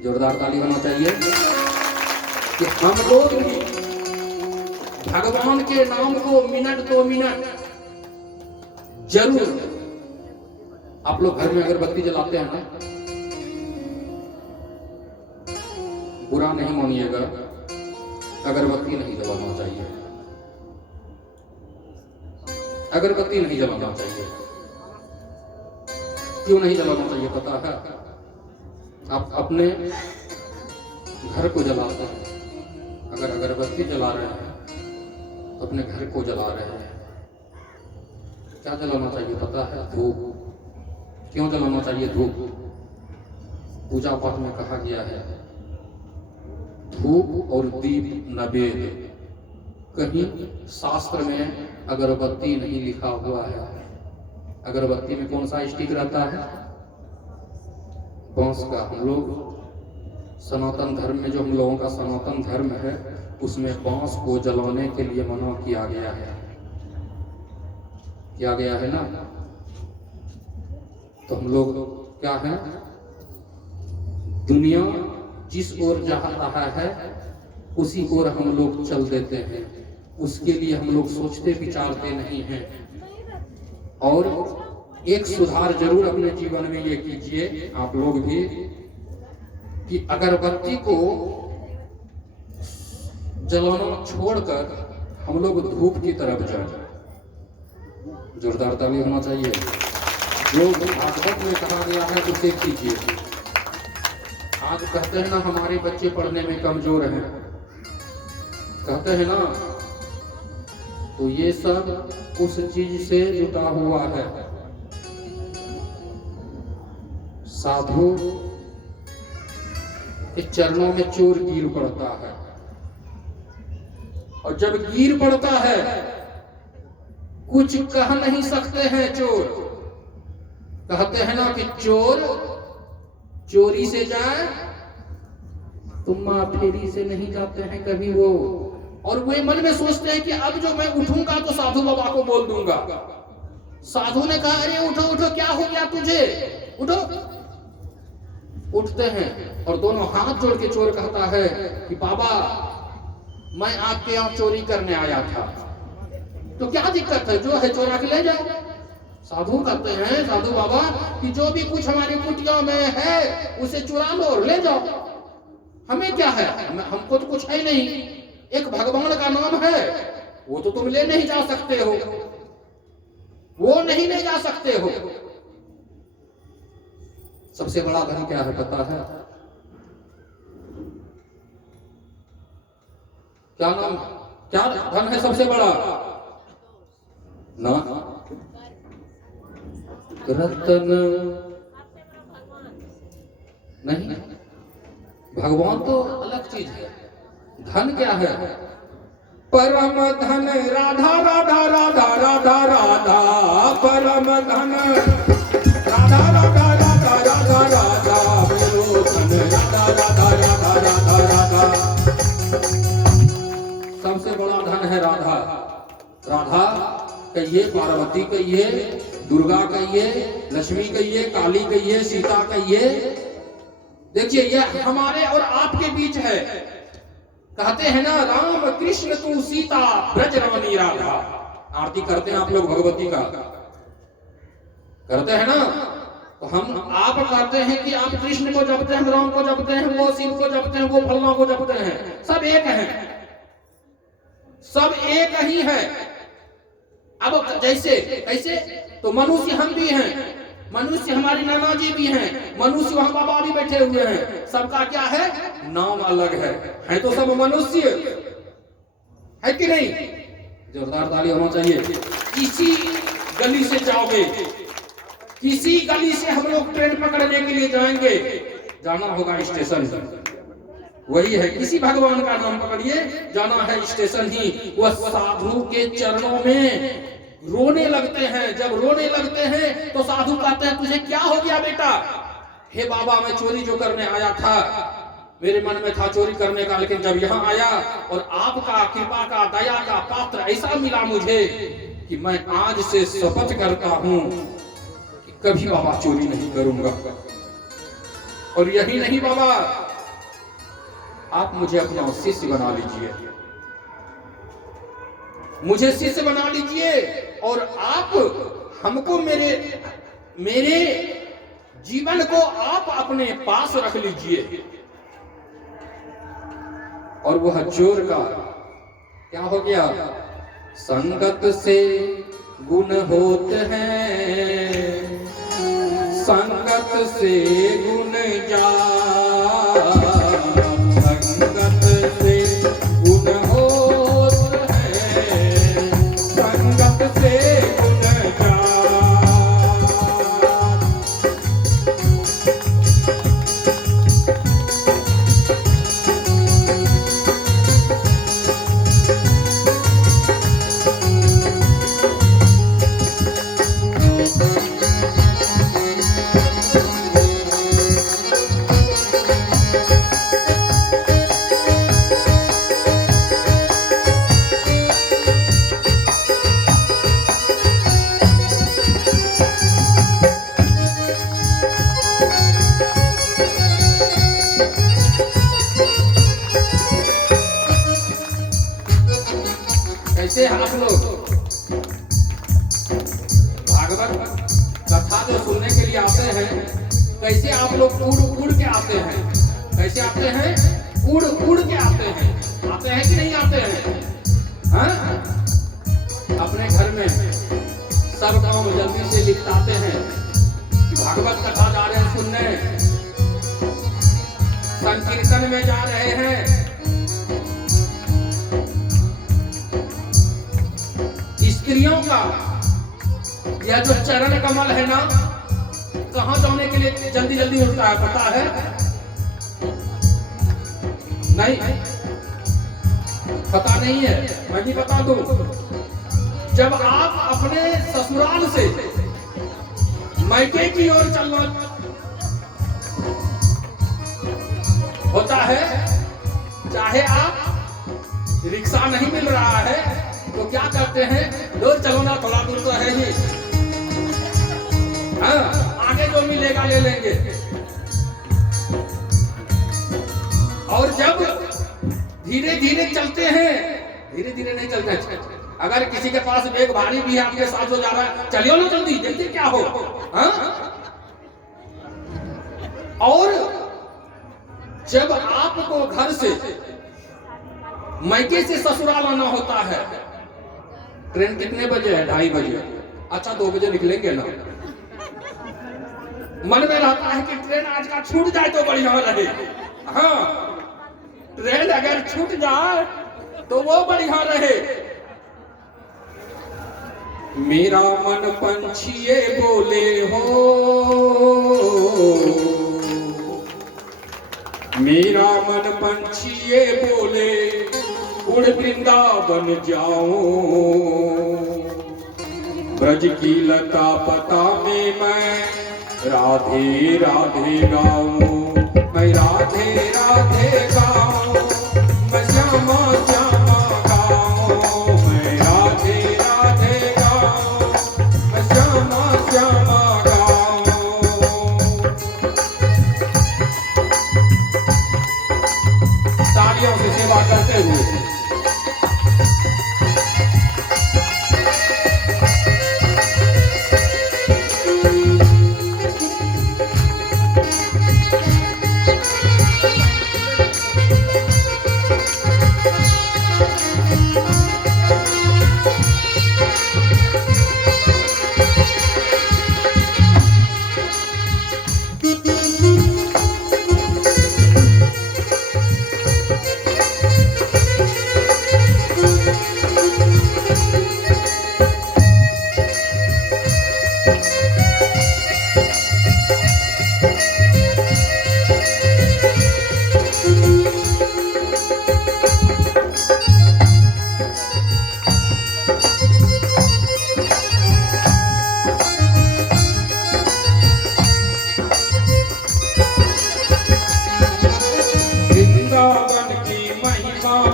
जोरदार ताली होना चाहिए कि हम लोग नहीं, भगवान के नाम को मिनट दो मिनट जरूर। आप लोग घर में अगरबत्ती जलाते हैं ना, बुरा नहीं मानिएगा, अगरबत्ती नहीं जलाना चाहिए, अगरबत्ती नहीं जलाना चाहिए। क्यों नहीं जलाना चाहिए पता है? आप अपने घर को जलाते हैं, अगर अगरबत्ती जला रहे हैं तो अपने घर को जला रहे हैं। क्या जलाना चाहिए पता है? धूप। क्यों जलाना चाहिए धूप? पूजा पाठ में कहा गया है धूप और दीप नवेद। कहीं शास्त्र में अगरबत्ती नहीं लिखा हुआ है। अगरबत्ती में कौन सा स्टिक रहता है? बांस का। हम लोग सनातन धर्म में, जो हम लोगों का सनातन धर्म है, उसमें बांस को जलाने के लिए मना किया गया है। किया गया है ना? तो हम लोग क्या है, दुनिया जिस ओर जा रहा है उसी ओर हम लोग चल देते हैं, उसके लिए हम लोग सोचते विचारते नहीं हैं। और एक सुधार जरूर अपने जीवन में ये कीजिए आप लोग भी कि अगरबत्ती को जलाना छोड़कर हम लोग धूप की तरफ जाए। जोरदार ताली होना चाहिए। जो भागवत में कहा गया है उसे कीजिए। आज कहते हैं ना हमारे बच्चे पढ़ने में कमजोर हैं, कहते हैं ना, तो ये सब उस चीज से जुटा हुआ है। साधु के चरणों में चोर गिर पड़ता है, और जब गिर पड़ता है कुछ कह नहीं सकते हैं चोर। कहते हैं ना कि चोर चोरी से जाए तो माँ फेरी से नहीं जाते हैं कभी वो। और वे मन में सोचते हैं कि अब जो मैं उठूंगा तो साधु बाबा को बोल दूंगा। साधु ने कहा अरे उठो उठो, क्या हो गया तुझे, उठो। उठते हैं और दोनों हाथ जोड़ के चोर कहता है कि बाबा मैं आपके यहाँ चोरी करने आया था, तो क्या दिक्कत है, जो है चोरा के ले जाओ। साधु कहते हैं साधु बाबा कि जो भी कुछ हमारी कुटिया में है उसे चुरा लो और ले जाओ, हमें क्या है, हमको तो कुछ है नहीं। एक भगवान का नाम है, वो तो तुम ले नहीं जा सकते हो, वो नहीं ले जा सकते हो। सबसे बड़ा धन क्या है पता है? क्या नाम, क्या धन है सबसे बड़ा? ना रतन नहीं, भगवान तो अलग चीज है। धन क्या है? परम धन राधा राधा राधा राधा राधा, परम धन राधा राधा राधा राधा राधा, मेरो धन राधा राधा राधा राधा राधा। सबसे बड़ा धन है राधा। राधा कहिए, पार्वती कहिए, दुर्गा कहिए, लक्ष्मी कहिए, काली कहिए, सीता कहिए। देखिए ये हमारे और आपके बीच है। कहते हैं ना राम कृष्ण तू सीता ब्रज रानी राधा। आरती करते हैं आप लोग भगवती का, करते हैं ना? तो हम आप कहते हैं कि आप कृष्ण को जपते हैं, हम राम को जपते हैं, वो शिव को जपते हैं, वो फलना को जपते हैं। सब एक हैं, सब एक ही है। अब जैसे कैसे, तो मनुष्य हम भी हैं, मनुष्य हमारी नाना जी भी हैं, मनुष्य वहां बाबा भी बैठे हुए हैं। सबका क्या है? नाम अलग है तो सब मनुष्य है कि नहीं? जोरदार ताली होना चाहिए। किसी गली से जाओगे, किसी गली से हम लोग ट्रेन पकड़ने के लिए जाएंगे, जाना होगा स्टेशन, वही है। किसी भगवान का नाम पकड़िए, जाना है स्टेशन ही। वह साधु के चरणों में रोने लगते हैं। जब रोने लगते हैं तो साधु कहते हैं तुझे क्या हो गया बेटा? हे बाबा मैं चोरी जो करने आया था, मेरे मन में था चोरी करने का, लेकिन जब यहाँ आया और आपका कृपा का दया का पात्र ऐसा मिला मुझे कि मैं आज से शपथ करता हूँ कि कभी बाबा चोरी नहीं करूंगा। और यही नहीं बाबा, आप मुझे अपना शिष्य बना लीजिए, मुझे शिष्य बना लीजिए, और आप हमको मेरे जीवन को आप अपने पास रख लीजिए। और वह चोर का क्या हो गया? संगत से गुण होते हैं, संगत से गुण जा, संगत से गुण होते हैं, संगत से गुण जा। कैसे आप लोग भागवत भी आते हैं, कैसे आप लोग उड़ उड़ के आते हैं? कैसे आते हैं? उड़ उड़ के आते हैं। आते हैं कि नहीं आते हैं? हाँ? अपने घर में सब काम जल्दी से निपटाते हैं। भागवत कथा जा रहे हैं सुनने, संकीर्तन में जा रहे हैं, स्त्रियों का यह जो चरण कमल है ना, कहां जाने के लिए जल्दी जल्दी उठता है पता है? नहीं पता नहीं है, मैं भी बता दूं। जब आप अपने ससुराल से मायके की ओर चलना होता है, चाहे आप रिक्शा नहीं मिल रहा है तो क्या करते हैं, दूर चलो ना, थोड़ा दूर तो है ही, हाँ आगे जो मिलेगा ले लेंगे। और जब धीरे धीरे चलते हैं, धीरे धीरे नहीं चलते हैं, अगर किसी के पास बैग भारी भी है आपके साथ हो जा रहा है, चलियो ना जल्दी, देखते क्या हो। हाँ? और जब आपको घर से मायके से ससुराल आना होता है, ट्रेन कितने बजे है? 2:30 बजे। अच्छा 2 बजे निकलेंगे ना, मन में रहता है कि ट्रेन आज का छूट जाए तो बढ़िया रहे। हाँ, ट्रेन अगर छूट जाए तो वो बढ़िया रहे। मेरा मन पंछिए बोले हो, मेरा मन पंछिए बोले, उड़ वृंदावन जाऊं, ब्रज की लता पता में मैं राधे राधे गाऊं, मैं राधे राधे गाऊं, मैं श्यामा श्यामा गाऊं, मैं राधे राधे गाऊं, मैं श्यामा श्यामा गाऊं। तालियों से सेवा करते हुए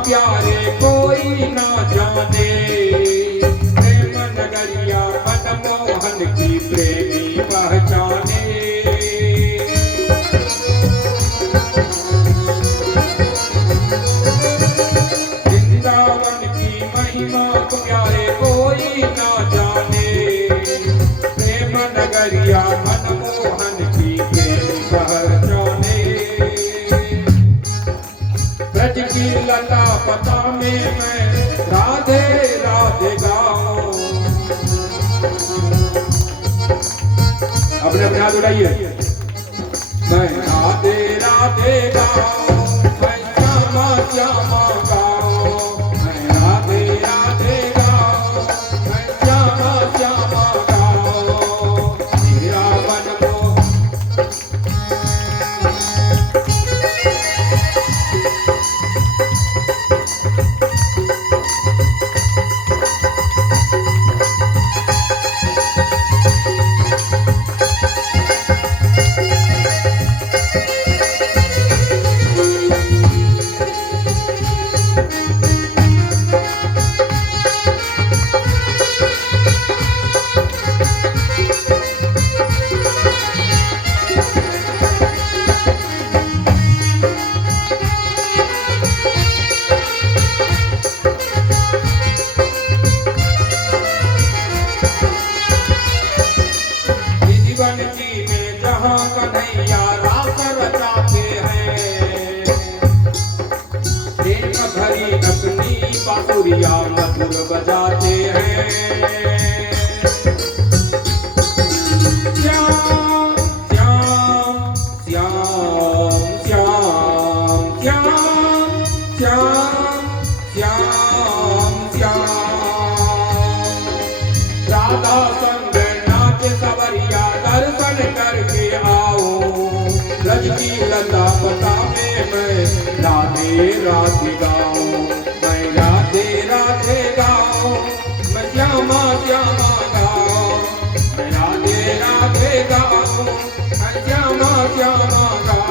प्यारे कोई ना जाने, प्रेम नगरिया मनमोहन की प्रेमी पहचाने। वृंदावन की महिमा प्यारे कोई ना जाने, प्रेम नगरिया मनमोहन की प्रेमी पहचाने। ब्रज की लता पता में मैं राधे राधे गाऊं। अपने हाथ उठाइए, मैं राधे राधे गाऊं, मैं श्यामा श्यामा गाऊं, मैं राधे राधे गाऊं, मैं श्यामा श्यामा गाऊं। मेरा मन को जहाँ कन्हैया रास रचाते हैं। प्रेम भरी अपनी बांसुरिया मधुर बजाते हैं। श्याम श्याम श्याम श्याम श्याम श्याम श्याम श्याम। राधा संग नाच सवरिया दर्शन करके आओ। ब्रज की लता पता में मैं राधे राधे गाऊं। मैं राधे राधे गाऊं। मैं श्यामा श्यामा गाऊं। मैं राधे राधे गाऊं। मैं श्यामा श्यामा गाऊं।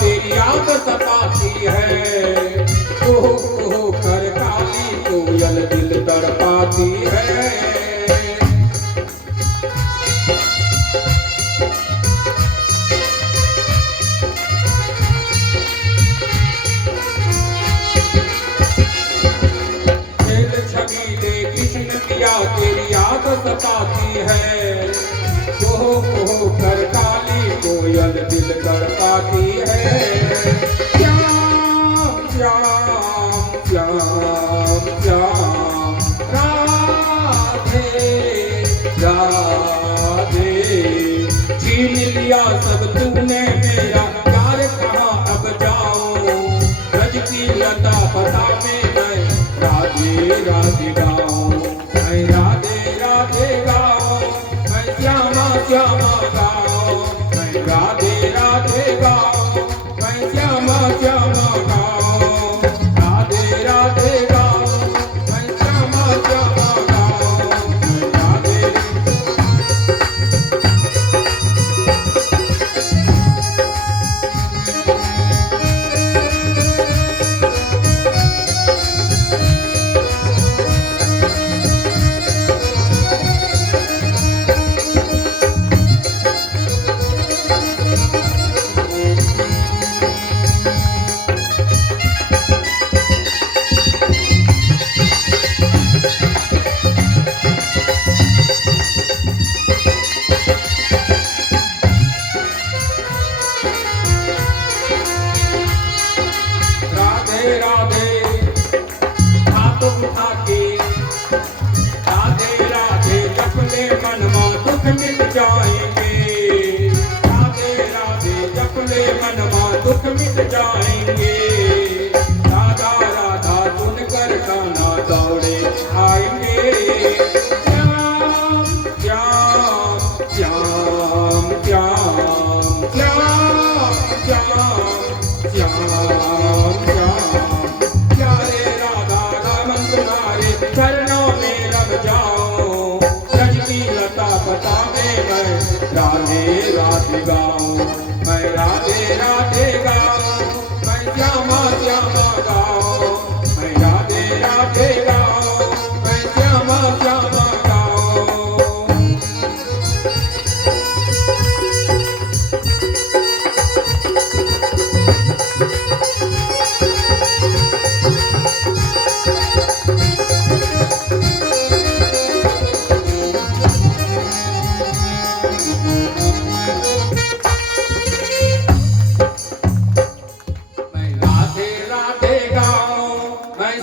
तेरी याद सताती है। ओह कर काली कोयल दिल तड़पाती है। खेल छबीले कृष्ण पिया तेरी याद सताती है। ओह कर काली कोयल दिल तड़पाती है। श्याम श्याम श्याम श्याम राधे राधे। छीन लिया सब तूने मेरा प्यार कहाँ अब जाऊं। ब्रज की लता पता में मैं राधे राधे गाऊं। मैं राधे राधे गाऊं। मैं श्यामा श्यामा गाऊं। मैं राधे राधे गाऊं। मैं श्यामा श्यामा गाऊं। राधे राधे गाऊं। मैं श्यामा श्यामा गाऊं। मैं राधे दुख मिट जाएंगे। राधा राधा सुनकर कान्हा दौड़े आएंगे। श्याम श्याम श्याम श्याम श्याम श्याम श्याम श्याम। प्यारे राधा रमन तुम्हारे चरणों में रम जाओ। ब्रज की लता पता में मैं राधे राधे गाऊं। मैं राधे राधे गाऊं। मैं श्यामा श्यामा गाऊं। मैं राधे राधे गाऊं। मैं श्यामा श्यामा गाऊं।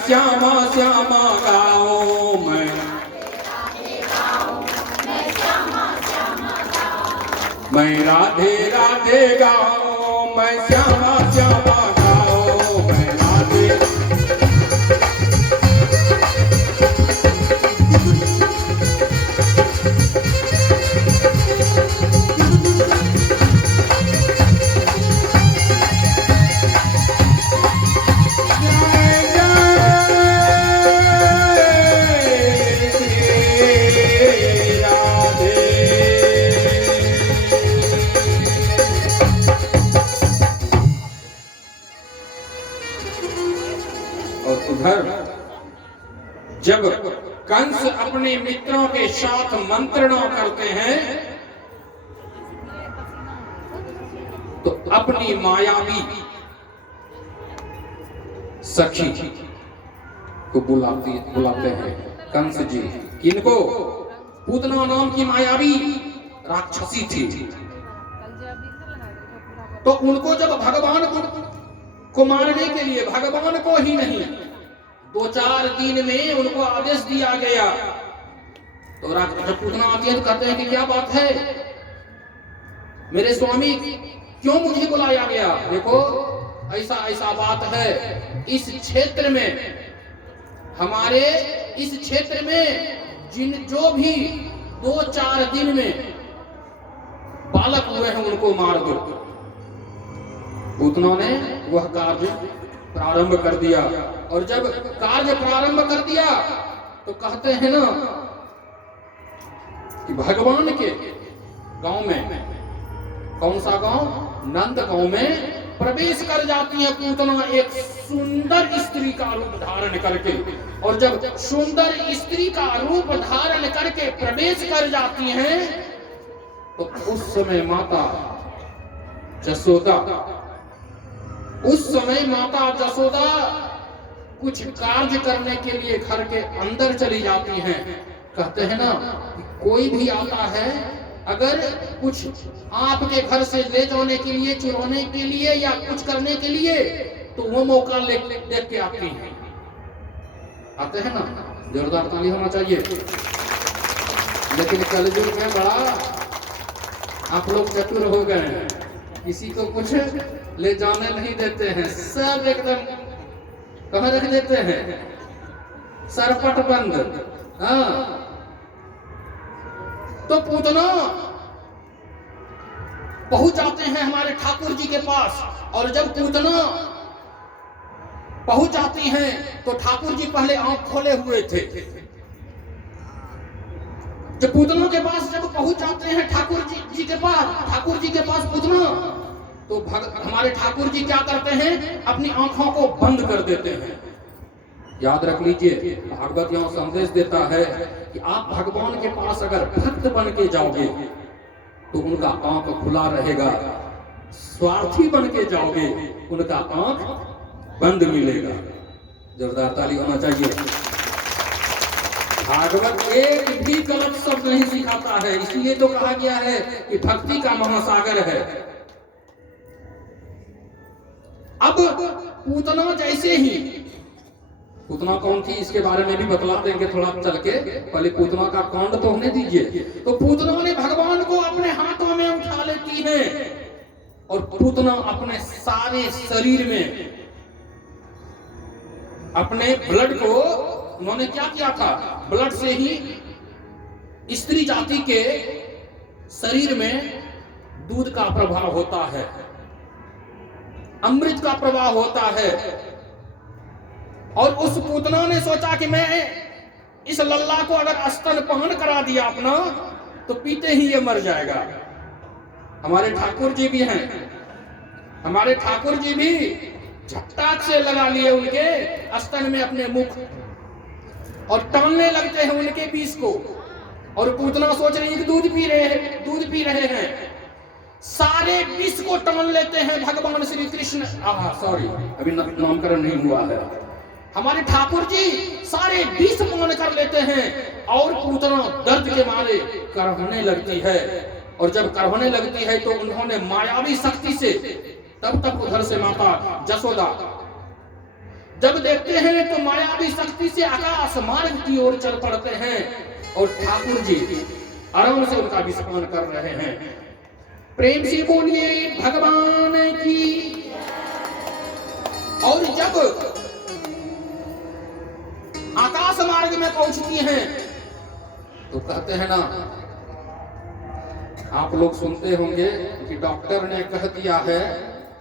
श्यामा श्यामा गाऊं। मैं राधे राधे गाऊं। मैं श्यामा श्यामा गाओ मैं राधे। जब कंस अपने मित्रों के साथ मंत्रणा करते हैं तो अपनी मायावी सखी को बुलाते हैं कंस जी। किनको? पूतना नाम की मायावी राक्षसी थी। तो उनको जब भगवान को मारने के लिए, भगवान को ही नहीं 2-4 दिन में उनको आदेश दिया गया, तो जब पूतना आती है तो कहते हैं कि क्या बात है मेरे स्वामी, क्यों मुझे बुलाया गया? देखो ऐसा ऐसा बात है, इस क्षेत्र में, हमारे इस क्षेत्र में जो भी 2-4 दिन में बालक हुए हैं उनको मार दो। पूतना ने वह कार्य प्रारंभ कर दिया, और जब कार्य प्रारंभ कर दिया तो कहते हैं ना कि भगवान के गांव में, कौन सा गांव? नंद गांव में प्रवेश कर जाती है पूतना एक सुंदर स्त्री का रूप धारण करके। और जब सुंदर स्त्री का रूप धारण करके प्रवेश कर जाती हैं तो उस समय माता जसोदा कुछ कार्य करने के लिए घर के अंदर चली जाती हैं। कहते हैं ना, कोई भी आता है अगर कुछ आपके घर से ले जाने के लिए, चुराने के लिए या कुछ करने के लिए, तो वो मौका देख के आती हैं। आते हैं ना, जोरदार ताली होना चाहिए। लेकिन कलयुग में बड़ा आप लोग चतुर हो गए हैं, किसी को कुछ ले जाने नहीं देते हैं, सब एकदम कहाँ रख देते हैं? सरपट बंद। हाँ, तो पूतना पहुंच जाते हैं हमारे ठाकुर जी के पास। और जब पूतना पहुंच जाती हैं तो ठाकुर जी पहले आंख खोले हुए थे। जब पूतना के पास जब पहुंच जाते हैं ठाकुर जी के पास पूतना, तो हमारे ठाकुर जी क्या करते हैं? अपनी आंखों को बंद कर देते हैं। याद रख लीजिए, भागवत यहां संदेश देता है कि आप भगवान के पास अगर भक्त बन के जाओगे तो उनका आंख खुला रहेगा, स्वार्थी बन के जाओगे उनका आंख बंद मिलेगा। जोरदार ताली होना चाहिए। भागवत एक भी गलत शब्द नहीं सिखाता है, इसलिए तो कहा गया है कि भक्ति का महासागर है। अब पूतना जैसे ही, पूतना कौन थी इसके बारे में भी बतलाते हैं कि थोड़ा चल के, पहले पूतना का कांड तो होने दीजिए। तो पूतना ने भगवान को अपने हाथों में उठा लेती है और पूतना अपने सारे शरीर में अपने ब्लड को, उन्होंने क्या किया था? ब्लड से ही स्त्री जाति के शरीर में दूध का प्रभाव होता है, अमृत का प्रवाह होता है। और उस पूतना ने सोचा कि मैं इस लल्ला को अगर स्तनपान करा दिया अपना तो पीते ही ये मर जाएगा। हमारे ठाकुर जी भी हैं, हमारे ठाकुर जी भी झटाक से लगा लिए उनके स्तन में अपने मुख और टालने लगते हैं उनके बीच को। और पूतना सोच रही है कि दूध पी रहे हैं, सारे विष को टाल लेते हैं भगवान श्री कृष्ण। सॉरी, अभी नामकरण नहीं हुआ है। हमारे ठाकुर जी सारे विष पान कर लेते हैं और पूतना दर्द के मारे करहने लगती है। और जब करहने लगती है तो उन्होंने मायावी शक्ति से, तब तक उधर से माता जसोदा जब देखते हैं तो मायावी शक्ति से आकाश मार्ग की ओर चल पड़ते हैं और ठाकुर जी आराम से उनका विष पान कर रहे हैं। प्रेम से बोलिए भगवान की। और जब आकाश मार्ग में पहुंचती हैं तो कहते हैं ना, आप लोग सुनते होंगे कि डॉक्टर ने कह दिया है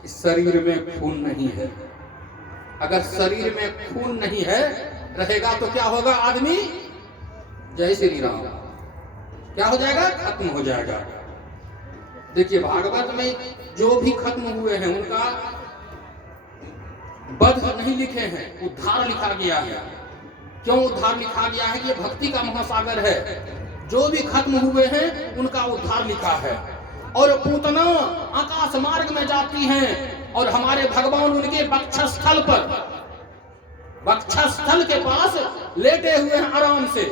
कि शरीर में खून नहीं है। अगर शरीर में खून नहीं है रहेगा तो क्या होगा? आदमी, जय श्री राम, क्या हो जाएगा? खत्म हो जाएगा। देखिए भागवत में जो भी खत्म हुए हैं उनका वध नहीं लिखे हैं, उद्धार लिखा गया है। क्यों उद्धार लिखा गया है? ये भक्ति का महासागर है। जो भी खत्म हुए हैं उनका उद्धार लिखा है। और पूतना आकाश मार्ग में जाती हैं और हमारे भगवान उनके वक्षस्थल पर, वक्षस्थल के पास लेटे हुए हैं आराम से।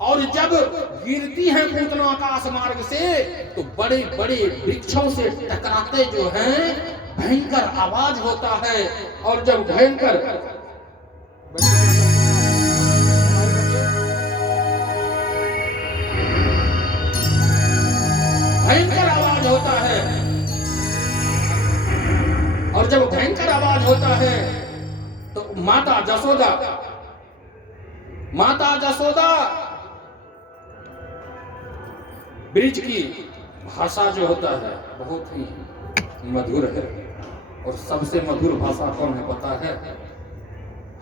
और जब गिरती हैं पूतना आकाश मार्ग से तो बड़े बड़े वृक्षों से टकराते जो हैं भयंकर आवाज होता है। और जब भयंकर आवाज होता है, और जब भयंकर आवाज होता है तो माता जसोदा ब्रिज की भाषा जो होता है बहुत ही मधुर है। और सबसे मधुर भाषा कौन है पता है?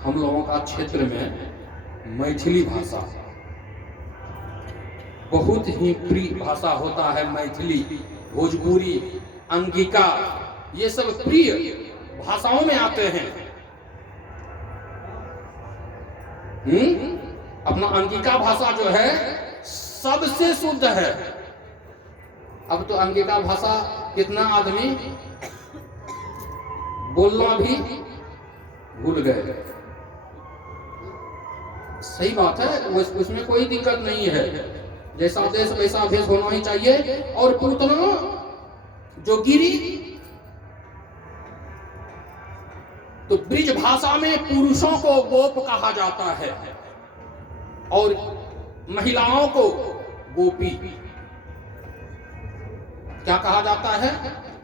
हम लोगों का क्षेत्र में मैथिली भाषा बहुत ही प्रिय भाषा होता है। मैथिली, भोजपुरी, अंगिका, ये सब प्रिय भाषाओं में आते हैं। अपना अंगिका भाषा जो है सबसे शुद्ध है। अब तो अंगिका भाषा कितना आदमी बोलना भी भूल गए। सही बात है, उसमें कोई दिक्कत नहीं है। जैसा देश वैसा भेष होना ही चाहिए। और पूतना जो गिरी तो ब्रिज भाषा में पुरुषों को गोप कहा जाता है और महिलाओं को गोपी। क्या कहा जाता है?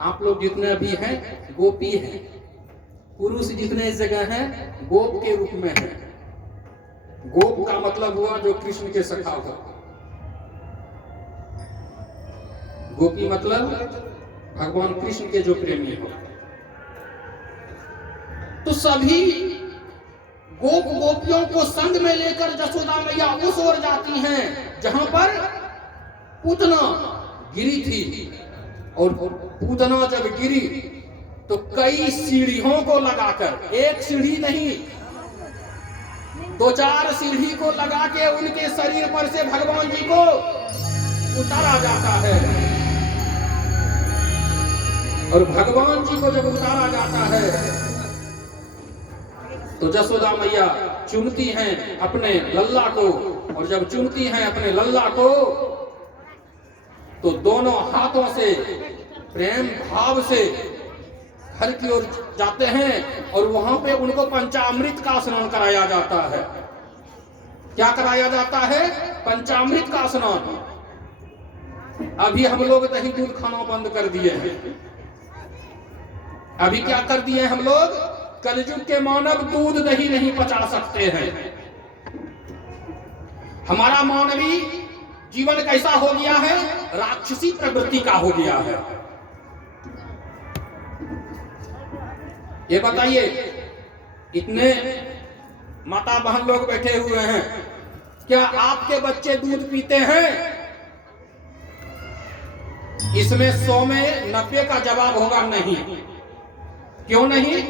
आप लोग जितने भी हैं गोपी हैं, पुरुष जितने इस जगह हैं गोप के रूप में हैं। गोप का मतलब हुआ जो कृष्ण के सखा हो। गोपी मतलब भगवान कृष्ण के जो प्रेमी हो। तो सभी गोपियों को संग में लेकर जसोदा मैया उस ओर जाती हैं जहां पर पूतना गिरी थी। और पूतना जब गिरी तो कई सीढ़ियों को लगाकर, एक सीढ़ी नहीं 2-4 सीढ़ी को लगा के उनके शरीर पर से भगवान जी को उतारा जाता है। और भगवान जी को जब उतारा जाता है तो जसोदा मैया चुनती हैं अपने लल्ला को। और जब चुनती हैं अपने लल्ला को तो दोनों हाथों से प्रेम भाव से घर की ओर जाते हैं और वहां पे उनको पंचामृत का स्नान कराया जाता है। क्या कराया जाता है? पंचामृत का स्नान। अभी हम लोग दही दूध खाना बंद कर दिए हैं। अभी क्या कर दिए हम लोग? कलयुग के मानव दूध दही नहीं पचा सकते हैं। हमारा मानवीय जीवन कैसा हो गया है? राक्षसी प्रवृत्ति का हो गया है। ये बताइए, इतने माता बहन लोग बैठे हुए हैं, क्या आपके बच्चे दूध पीते हैं? इसमें 100 में 90 का जवाब होगा नहीं। क्यों नहीं?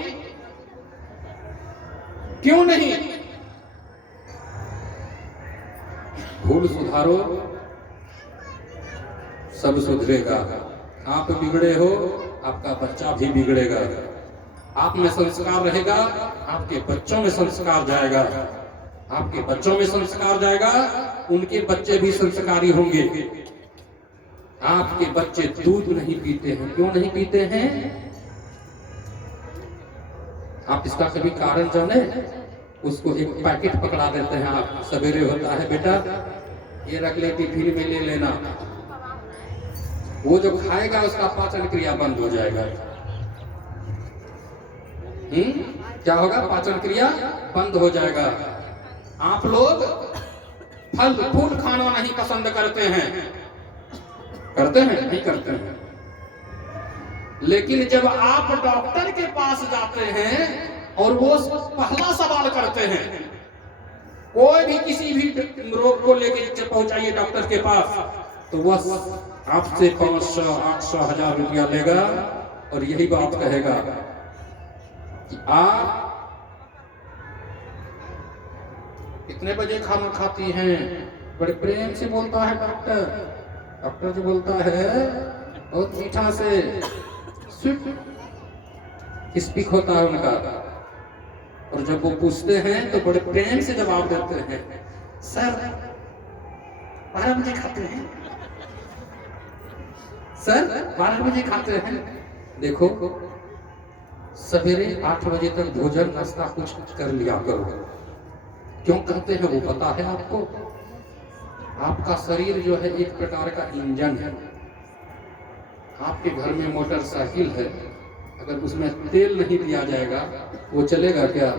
क्यों नहीं? भूल सुधारो सब सुधरेगा। आप बिगड़े हो, आपका बच्चा भी बिगड़ेगा। आप में संस्कार रहेगा, आपके बच्चों में संस्कार जाएगा। आपके बच्चों में संस्कार जाएगा, उनके बच्चे भी संस्कारी होंगे। आपके बच्चे दूध नहीं पीते हैं। क्यों नहीं पीते हैं? आप इसका कभी कारण जाने? उसको एक पैकेट पकड़ा देते हैं आप। सवेरे होता है, बेटा ये रख ले, टिफिन में ले लेना। वो जो खाएगा उसका पाचन क्रिया बंद हो जाएगा। क्या होगा? पाचन क्रिया बंद हो जाएगा। आप लोग फल फूल खाना नहीं पसंद करते हैं, करते हैं? नहीं करते हैं। लेकिन जब आप डॉक्टर के पास जाते हैं और वो पहला सवाल करते हैं, कोई भी किसी भी रोग को लेकर पहुंचाइए डॉक्टर के पास, तो वह आपसे 500, 800, 1000 रुपया लेगा और यही बात कहेगा कि आप कितने बजे खाना खाती हैं? बड़े प्रेम से बोलता है डॉक्टर। डॉक्टर जो बोलता है बहुत मीठा से स्पीक होता है उनका, और जब वो पूछते हैं तो बड़े प्रेम से जवाब देते हैं, सर 12 बजे खाते हैं, सर 12 बजे खाते हैं। देखो सवेरे 8 बजे तक भोजन नाश्ता कुछ कर लिया करो। क्यों कहते हैं वो पता है आपको? आपका शरीर जो है एक प्रकार का इंजन है। आपके घर में मोटरसाइकिल है, अगर उसमें तेल नहीं दिया जाएगा वो चलेगा क्या?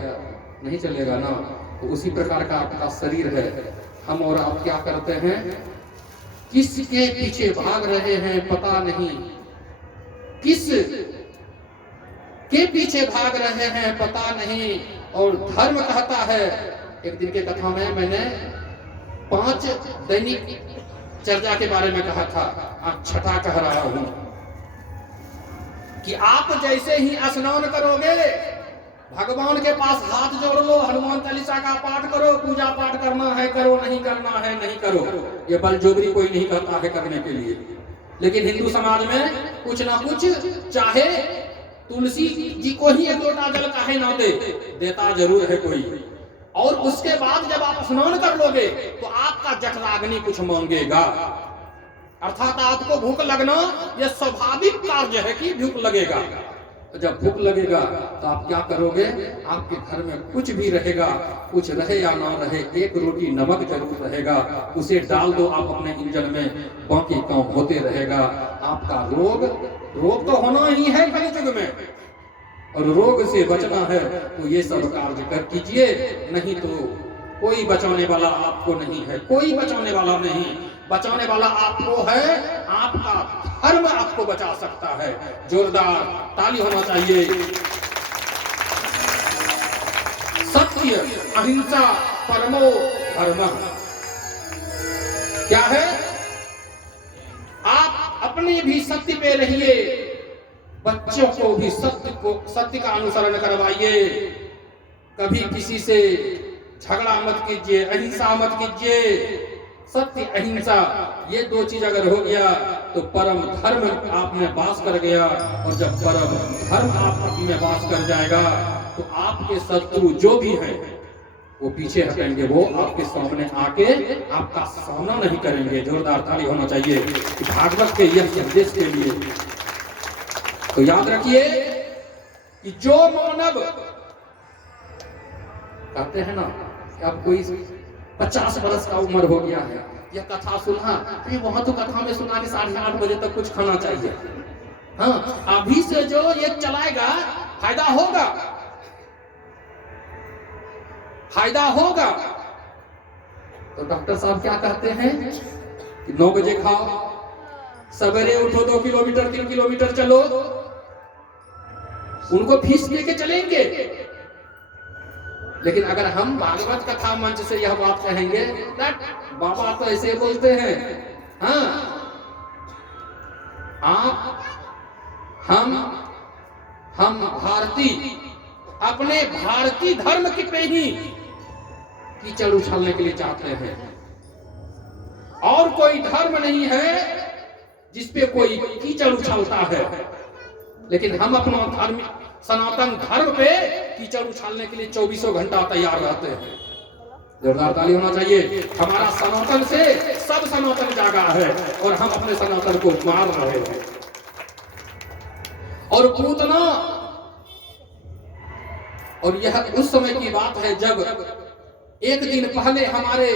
नहीं चलेगा ना। तो उसी प्रकार का आपका शरीर है। हम और आप क्या करते हैं? किसके पीछे भाग रहे हैं पता नहीं, किस के पीछे भाग रहे हैं पता नहीं। और धर्म कहता है, एक दिन के कथा में मैंने 5 दैनिक चर्चा के बारे में कहा था, आज छठा कह रहा हूं कि आप जैसे ही स्नान करोगे भगवान के पास हाथ जोड़ लो, हनुमान चालीसा का पाठ करो, पूजा पाठ करना है करो, नहीं करना है नहीं करो। ये बलजोबरी कोई नहीं करता है करने के लिए, लेकिन हिंदू समाज में कुछ ना कुछ, चाहे तुलसी जी को ही एक लोटा जल काहे ना दे, देता जरूर है कोई। और उसके बाद जब आप स्नान कर लोगे तो आपका जठराग्नि कुछ मांगेगा, अर्थात आपको भूख लगना यह स्वाभाविक कार्य है कि भूख लगेगा। तो जब भूख लगेगा तो आप क्या करोगे? आपके घर में कुछ भी रहेगा, कुछ रहे या ना रहे, एक रोटी नमक जरूर रहेगा, उसे डाल दो आप अपने इंजन में, बाकी काम होते रहेगा। आपका रोग तो होना ही है कलियुग में, और रोग से बचना है तो ये सब कार्य कर कीजिए, नहीं तो कोई बचाने वाला आपको नहीं है, कोई बचाने वाला नहीं। बचाने वाला आपको है, आपका धर्म आपको बचा सकता है। जोरदार ताली होना चाहिए। सत्य अहिंसा परमो धर्मः क्या है? आप अपने भी सत्य पे रहिए, बच्चों को भी सत्य का अनुसरण करवाइए। कभी किसी से झगड़ा मत कीजिए, अहिंसा मत कीजिए। सत्य अहिंसा ये 2 चीज अगर हो गया तो परम धर्म आप में वास कर गया, और जब परम धर्म आप में वास कर जाएगा तो आपके शत्रु जो भी हैं वो पीछे हटेंगे, वो आपके सामने आके आपका सामना नहीं करेंगे। जोरदार ताली होना चाहिए कि भागवत के यह संदेश के लिए। तो याद रखिए कि जो मानव कहते हैं ना कि अब कोई 50 बरस का उम्र हो गया है, यह कथा सुना, अरे वहां तो कथा में सुना कि 8:30 बजे तक कुछ खाना चाहिए। हाँ, अभी से जो ये चलाएगा फायदा होगा, फायदा होगा। तो डॉक्टर साहब क्या कहते हैं कि 9 बजे खाओ, सवेरे उठो, 2 किलोमीटर 3 किलोमीटर चलो, उनको फीस दे के चलेंगे। लेकिन अगर हम भागवत कथा मंच से यह बात कहेंगे, बाबा तो ऐसे बोलते हैं, हाँ आप हम भारतीय अपने भारतीय धर्म के पे ही कीचड़ उछालने के लिए चाहते हैं, और कोई धर्म नहीं है जिसपे कोई कीचड़ उछालता है। लेकिन हम अपना धर्म, सनातन धर्म पे कीचड़ उछालने के लिए 24 घंटा तैयार रहते हैं। जोरदार ताली होना चाहिए। हमारा सनातन से सब सनातन जागा है, और हम अपने सनातन को मार रहे हैं। और पूतना, और यह उस समय की बात है जब एक दिन पहले हमारे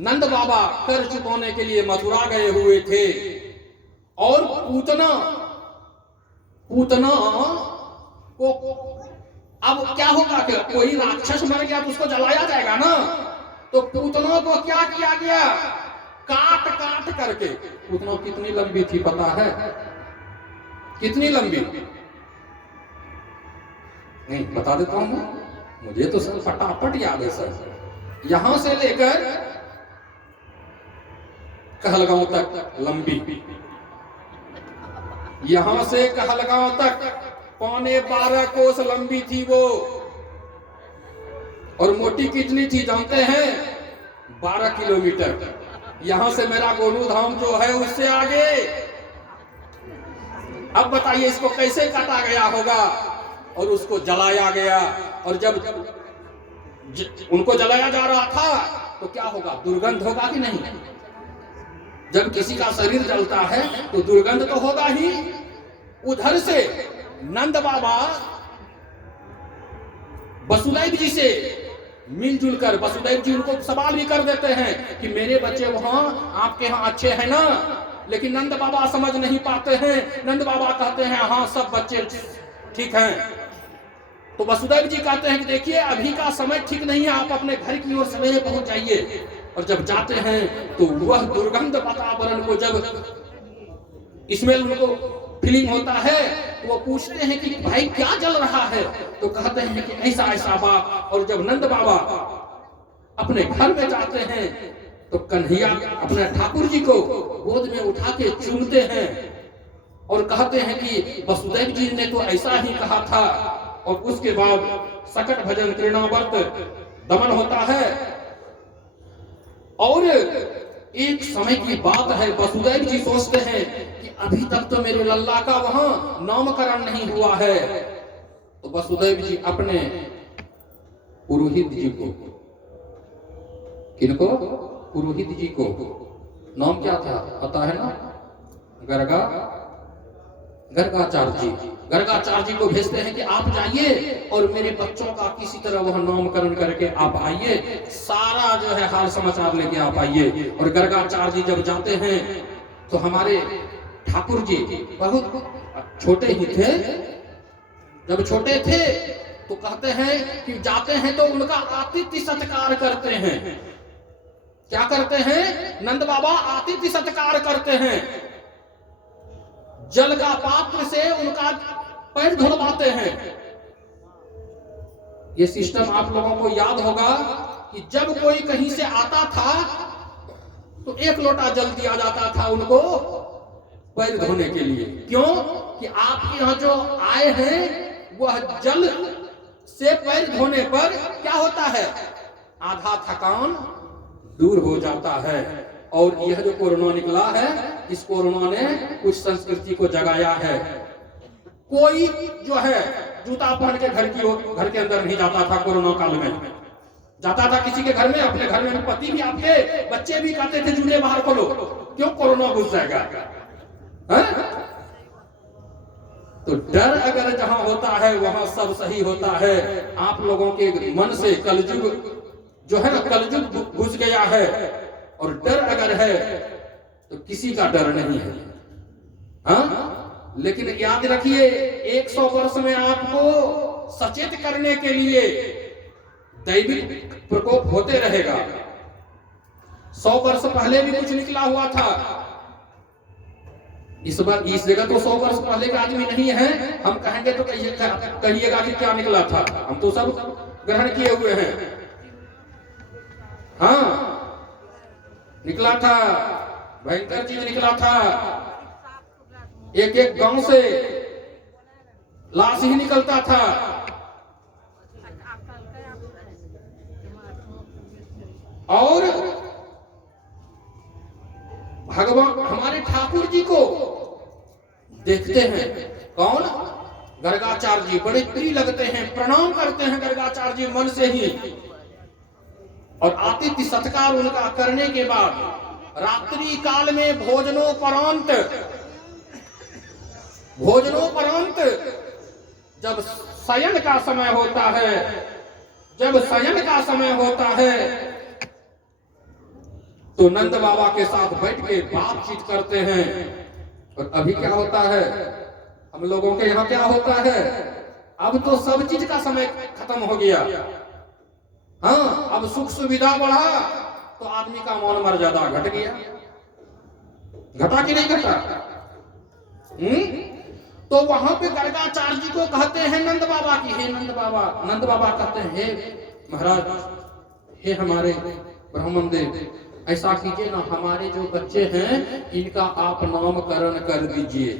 नंद बाबा कर चुकाने के लिए मथुरा गए हुए थे, और पूतना को अब क्या होगा कि कोई राक्षस मर गया तो उसको जलाया जाएगा ना, तो पूतनों को क्या किया गया, काट काट करके। पूतनों कितनी लंबी थी पता है? कितनी लंबी? नहीं बता देता हूं मैं, मुझे तो सर फटाफट याद है सर। यहां से लेकर कहलगांव तक लंबी, यहां से कहलगांव तक 12.25 कोस लंबी थी वो। और मोटी कितनी थी जानते हैं? 12 किलोमीटर। यहां से मेरा गोलू धाम जो है उससे आगे। अब बताइए इसको कैसे काटा गया होगा और उसको जलाया गया। और जब उनको जलाया जा रहा था तो क्या होगा, दुर्गंध होगा कि नहीं? जब किसी का शरीर जलता है तो दुर्गंध तो होगा ही। उधर से नंद बाबा वसुदेव जी से मिलजुल कर, वसुदेव जी उनको सवाल भी कर देते हैं कि मेरे बच्चे वहां आपके यहाँ अच्छे हैं ना, लेकिन नंद बाबा समझ नहीं पाते हैं। नंद बाबा कहते हैं हाँ सब बच्चे ठीक हैं। तो वसुदेव जी कहते हैं कि देखिए अभी का समय ठीक नहीं है, आप अपने घर की ओर सवेरे पहुंच जाइए। और जब जाते हैं तो वह दुर्गंध वातावरण को जब इसमें उनको फीलिंग होता है तो वो पूछते हैं कि भाई क्या जल रहा है? तो कहते हैं कि ऐसा ऐसा बात। और जब नंद बाबा अपने घर में जाते हैं तो कन्हैया अपने ठाकुर जी को गोद में उठा के चूमते हैं और कहते हैं कि वसुदेव जी ने तो ऐसा ही कहा था। और उसके बाद सकट भजन तृणावर्त दमन होता है। और एक समय की बात है, वसुदेव जी सोचते हैं कि अभी तक तो मेरे लल्ला का वहां नामकरण नहीं हुआ है। तो वसुदेव जी अपने पुरोहित जी को, किनको? पुरोहित जी को, नाम क्या था पता है ना? गर्गाचार्य जी। गर्गाचार्य जी को भेजते हैं कि आप जाइए और मेरे बच्चों का किसी तरह वह नामकरण करके आप आइए, सारा जो है हाल समाचार लेके आप आइए। और गर्गाचार्य जी जब जाते हैं तो हमारे ठाकुर जी बहुत छोटे ही थे। जब छोटे थे तो कहते हैं कि जाते हैं तो उनका आतिथ्य सत्कार करते हैं। क्या करते हैं? नंद बाबा आतिथ्य सत्कार करते हैं। जल का पात्र से उनका पैर धुलवाते हैं। ये सिस्टम आप लोगों को याद होगा कि जब कोई कहीं से आता था तो 1 लोटा जल दिया जाता था उनको पैर धोने के लिए। क्यों? कि आपके यहाँ जो आए हैं वह जल से पैर धोने पर क्या होता है, आधा थकान दूर हो जाता है। और यह जो कोरोना निकला है, इस कोरोना ने कुछ संस्कृति को जगाया है। कोई जो है जूता पहन के घर के अंदर नहीं जाता था कोरोना काल में। जाता था किसी के घर में, अपने घर में पति भी, आपके बच्चे भी कहते थे जूते बाहर खोलो, क्यों? कोरोना घुस जाएगा। तो डर अगर जहां होता है वहां सब सही होता है। आप लोगों के मन से कलयुग जो है ना, कलयुग घुस गया है। और डर अगर है तो किसी का डर नहीं है। हाँ, लेकिन याद रखिए 100 वर्ष में आपको सचेत करने के लिए दैविक प्रकोप होते रहेगा। 100 वर्ष पहले भी कुछ निकला हुआ था। इस बार इस जगह तो 100 वर्ष पहले का आदमी नहीं है। हम कहेंगे तो कहिएगा कि क्या निकला था। हम तो सब ग्रहण किए हुए हैं। हाँ, निकला था, भयंकर चीज निकला था। एक एक गांव से लाश ही निकलता था। और भगवान हमारे ठाकुर जी को देखते हैं। कौन? गर्गाचार्य जी। बड़े प्रिय लगते हैं, प्रणाम करते हैं गर्गाचार्य जी मन से ही। और आतिथ्य सत्कार उनका करने के बाद रात्रि काल में भोजनोपरांत जब शयन का समय होता है, तो नंद बाबा के साथ बैठ के बातचीत करते हैं। और अभी क्या होता है, हम लोगों के यहाँ क्या होता है, अब तो सब चीज का समय खत्म हो गया। हाँ, अब सुख सुविधा बढ़ा तो आदमी का मौन मर्यादा घट गया। घटा कि नहीं घटा? तो वहां पे गर्गाचार्य जी को कहते हैं नंद बाबा की, हे नंद बाबा। नंद बाबा कहते हैं, हे महाराज, हे हमारे ब्राह्मण देव, ऐसा कीजिए ना, हमारे जो बच्चे हैं इनका आप नामकरण कर दीजिए,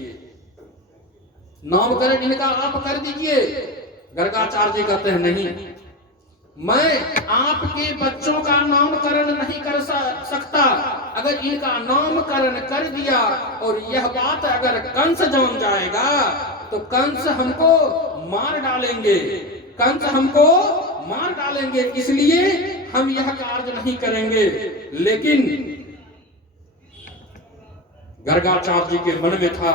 नामकरण इनका आप कर दीजिए। गर्गाचार्य जी कहते हैं, नहीं, मैं आपके बच्चों का नामकरण नहीं कर सकता। अगर इनका नामकरण कर दिया और यह बात अगर कंस जान जाएगा तो कंस हमको मार डालेंगे, कंस हमको मार डालेंगे, इसलिए हम यह कार्य नहीं करेंगे। लेकिन गर्गाचार्य जी के मन में था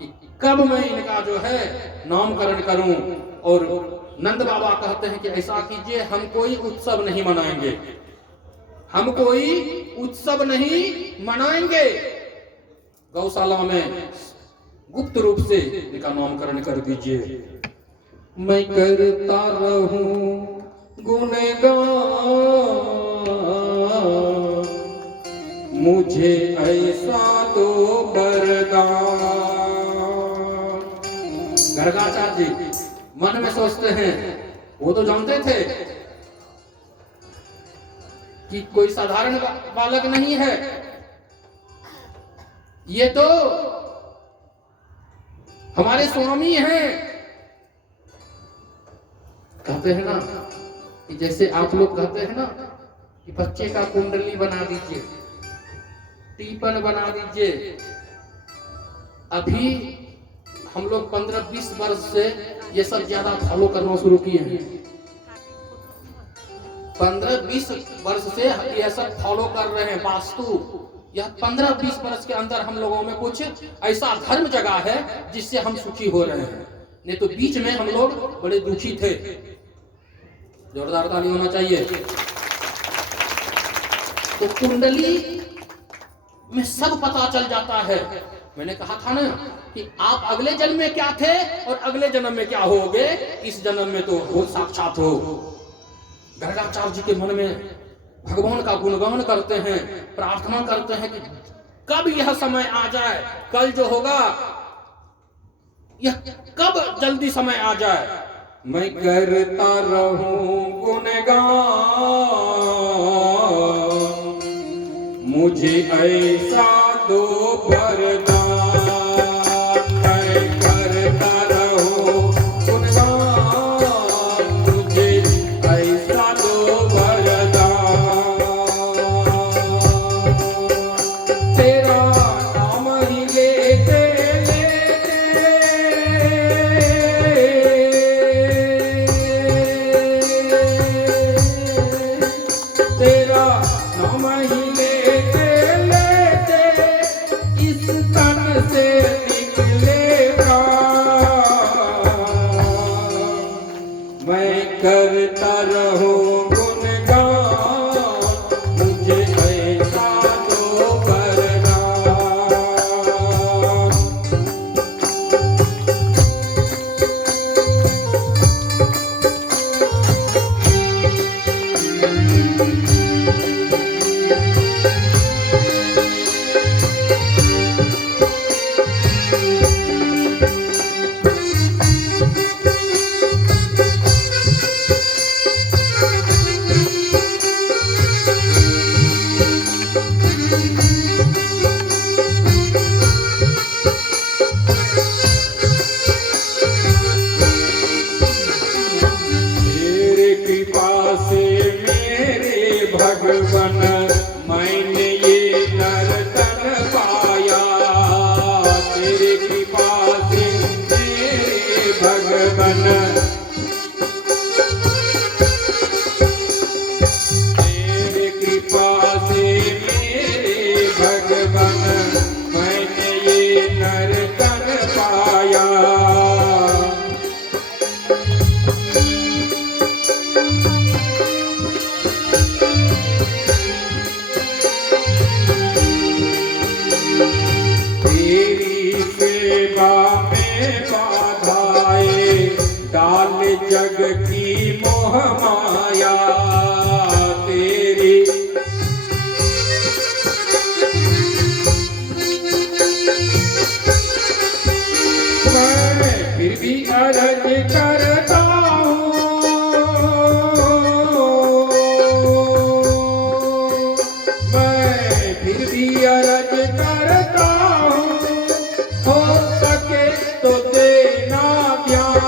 कि कब मैं इनका जो है नामकरण करूं। और नंद बाबा कहते हैं कि ऐसा कीजिए, हम कोई उत्सव नहीं मनाएंगे, हम कोई उत्सव नहीं मनाएंगे, गौशाला में गुप्त रूप से इनका नामकरण कर दीजिए। मैं करता रहूं गुनगान, मुझे ऐसा दो वरदान। गर्गाचार्य जी मन में सोचते हैं, वो तो जानते थे कि कोई साधारण बालक नहीं है, ये तो हमारे स्वामी हैं। कहते हैं ना कि जैसे आप लोग कहते हैं ना कि बच्चे का कुंडली बना दीजिए, टीपन बना दीजिए। अभी हम लोग 15-20 वर्ष से ये सब ज्यादा फॉलो करना शुरू किए हैं। 15-20 वर्ष से ये सब फॉलो कर रहे हैं वास्तु। यह 15-20 वर्ष के अंदर हम लोगों में कुछ ऐसा धर्म जगह है जिससे हम सुखी हो रहे हैं। नहीं तो बीच में हम लोग बड़े दुखी थे। जोरदार ताली होना चाहिए। तो कुंडली में सब पता चल जाता है। मैंने कहा था ना कि आप अगले जन्म में क्या थे और अगले जन्म में क्या होगे, इस जन्म में तो हो साक्षात हो। गर्गाचार्य जी के मन में भगवान का गुणगान करते हैं, प्रार्थना करते हैं कि कब यह समय आ जाए, कल जो होगा यह कब जल्दी समय आ जाए। मैं करता रहूं गुणगान, मुझे ऐसा दो वरदान। मैं करता रहूं गुणगान, मुझे ऐसा दो वरदान। तेरा नाम ही लेते तेरा नाम ही लेते लेते इस तन से निकले प्राण। मैं करता रहूं गुणगान, मुझे ऐसा दो वरदान। तेरे कृपा से मेरे भगवन मैंने ये नर्तन पाया। तेरे कृपा से मेरे भगवन, तेरे कृपा से मेरे भगवन मैंने ये नर्तन पाया। तेरी डाल जग की मोह माया तेरी। मैं फिर भी अर्ज करता हूँ, मैं फिर भी अर्ज करता हूँ, हो सके तो देना प्यार।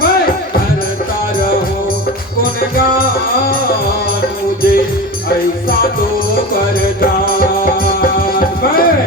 मैं करता रहूं गुणगान, मुझे ऐसा दो वरदान। मैं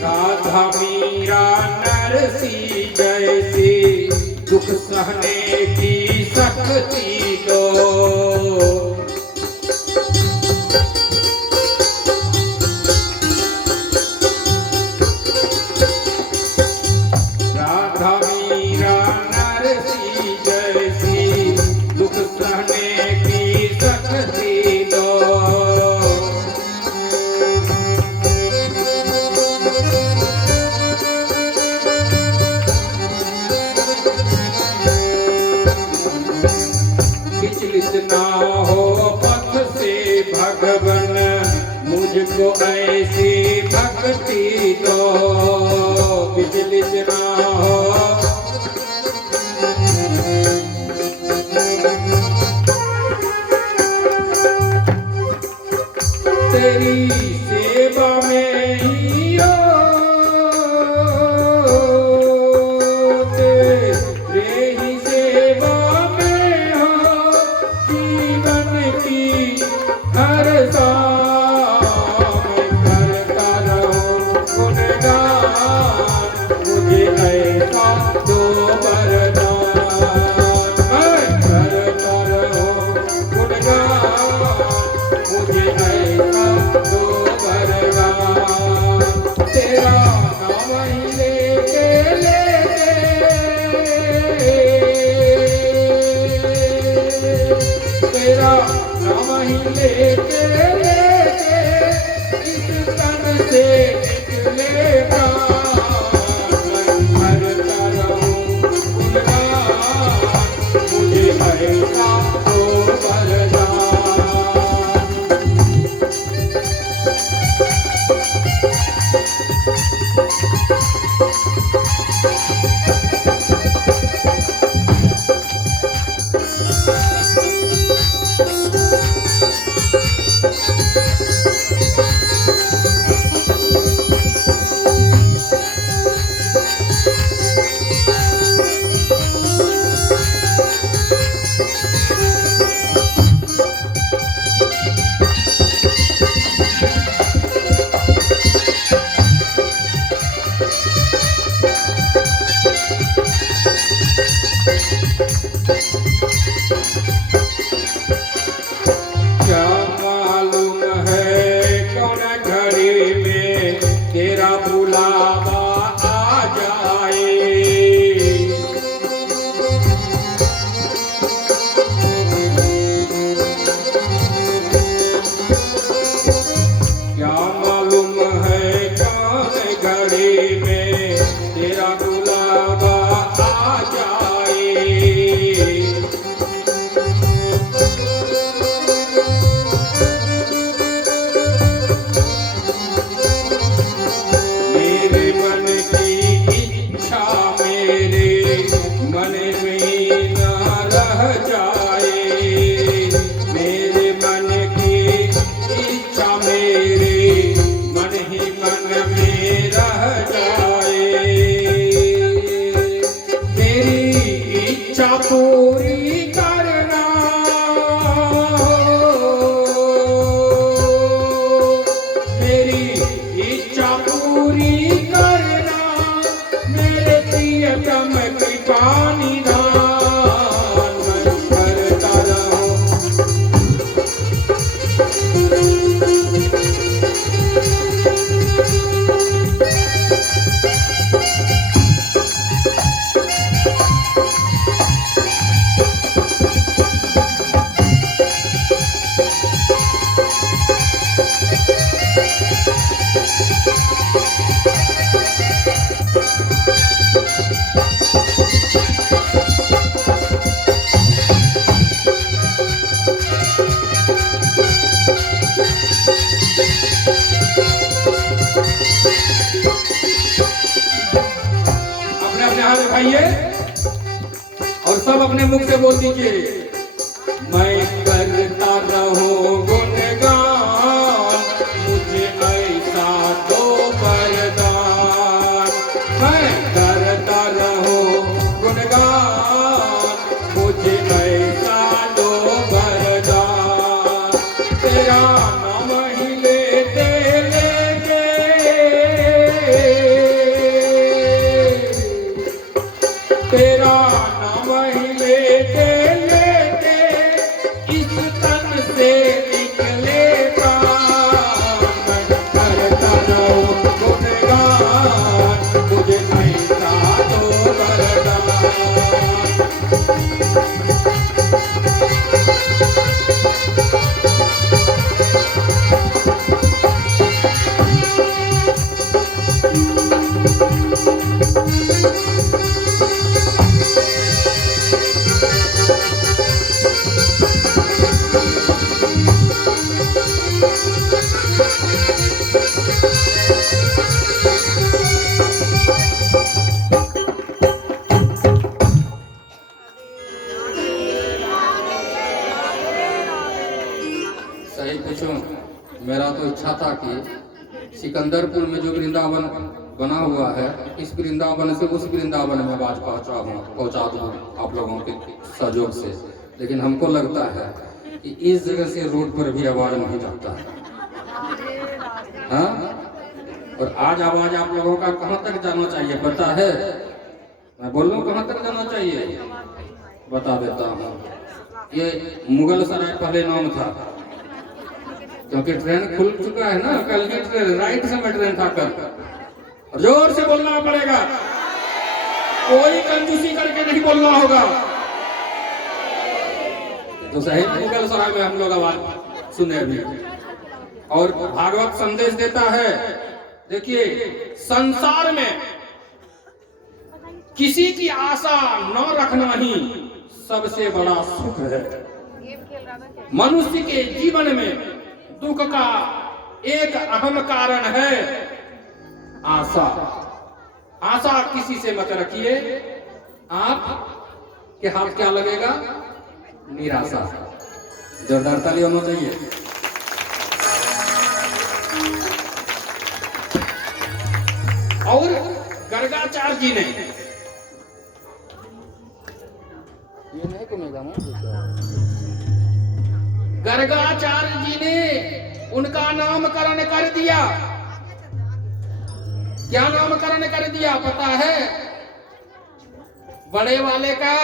राधा मीरा नरसी जैसी दुख सहने की शक्ति दो। राधा मीरा नरसी जैसी दुख सहने की शक्ति दो। विचलित ना हो पथ से भगवन, मुझको ऐसी भक्ति दो। विचलित ना हो तेरी सेवा में ही हो, तेरे ही सेवा में हो जीवन की हर मैं करता रहूं गुणगान, मुझे ऐसा दो वरदान। मैं करता रहूं गुणगान, मुझे ऐसा दो वरदान। तेरा नाम ही लेके तेरा नाम ही लेके इस तन से निकले प्राण। मैं करता रहूं गुणगान, मुझे ऐसा दो वरदान। क्या मालूम है कौन घड़ी में तेरा बुलावा आ जाए। क्या मालूम है कौन घड़ी में तेरा बुलावा आ जाए। मेरे मन की इच्छा मेरे मन में न रह जाए। मेरे मन की इच्छा मेरे मन ही मन में रह जाए। उठाइए और सब अपने मुख से बोल दीजिए, मैं करता रहूं गुणगान, मुझे ऐसा दो वरदान। मैं करता रहूं गुणगान, मुझे ऐसा दो वरदान। तेरा नाम ही लेते लेते, तेरा नाम ही लेते लेते इस तन से निकले प्राण। करता रहूं गुणगान, मुझे ऐसा दो वरदान। सही पूछूं, मेरा तो इच्छा था कि सिकंदरपुर में जो वृंदावन बना हुआ है, इस वृंदावन से उस वृंदावन में आवाज पहुंचा दूं आप लोगों के सहयोग से। लेकिन हमको लगता है कि इस जगह से रोड पर भी आवाज नहीं जाता है। हाँ? और आज आवाज आप लोगों का कहाँ तक जाना चाहिए पता है? मैं बोल रहा हूँ कहाँ तक जाना चाहिए, बता देता हूँ। ये मुगल सराय पहले नाम था, क्योंकि ट्रेन खुल चुका है ना, कल की ट्रेन राइट से में ट्रेन था कल। और जोर से बोलना पड़ेगा, कोई कंजूसी करके नहीं बोलना होगा। तो सही मुगल सराय में हम लोग आवाज सुने भी। और भागवत संदेश देता है, देखिए संसार में किसी की आशा न रखना ही सबसे बड़ा सुख है। मनुष्य के जीवन में दुख का एक अहम कारण है आशा। आशा किसी से मत रखिए, आप के हाथ क्या लगेगा? निराशा। जोरदार ताली होना चाहिए। और गर्गाचार्य जी ने, ये नहीं घूमेगा, गर्गाचार्य जी ने उनका नामकरण कर दिया। क्या नामकरण कर दिया पता है? बड़े वाले का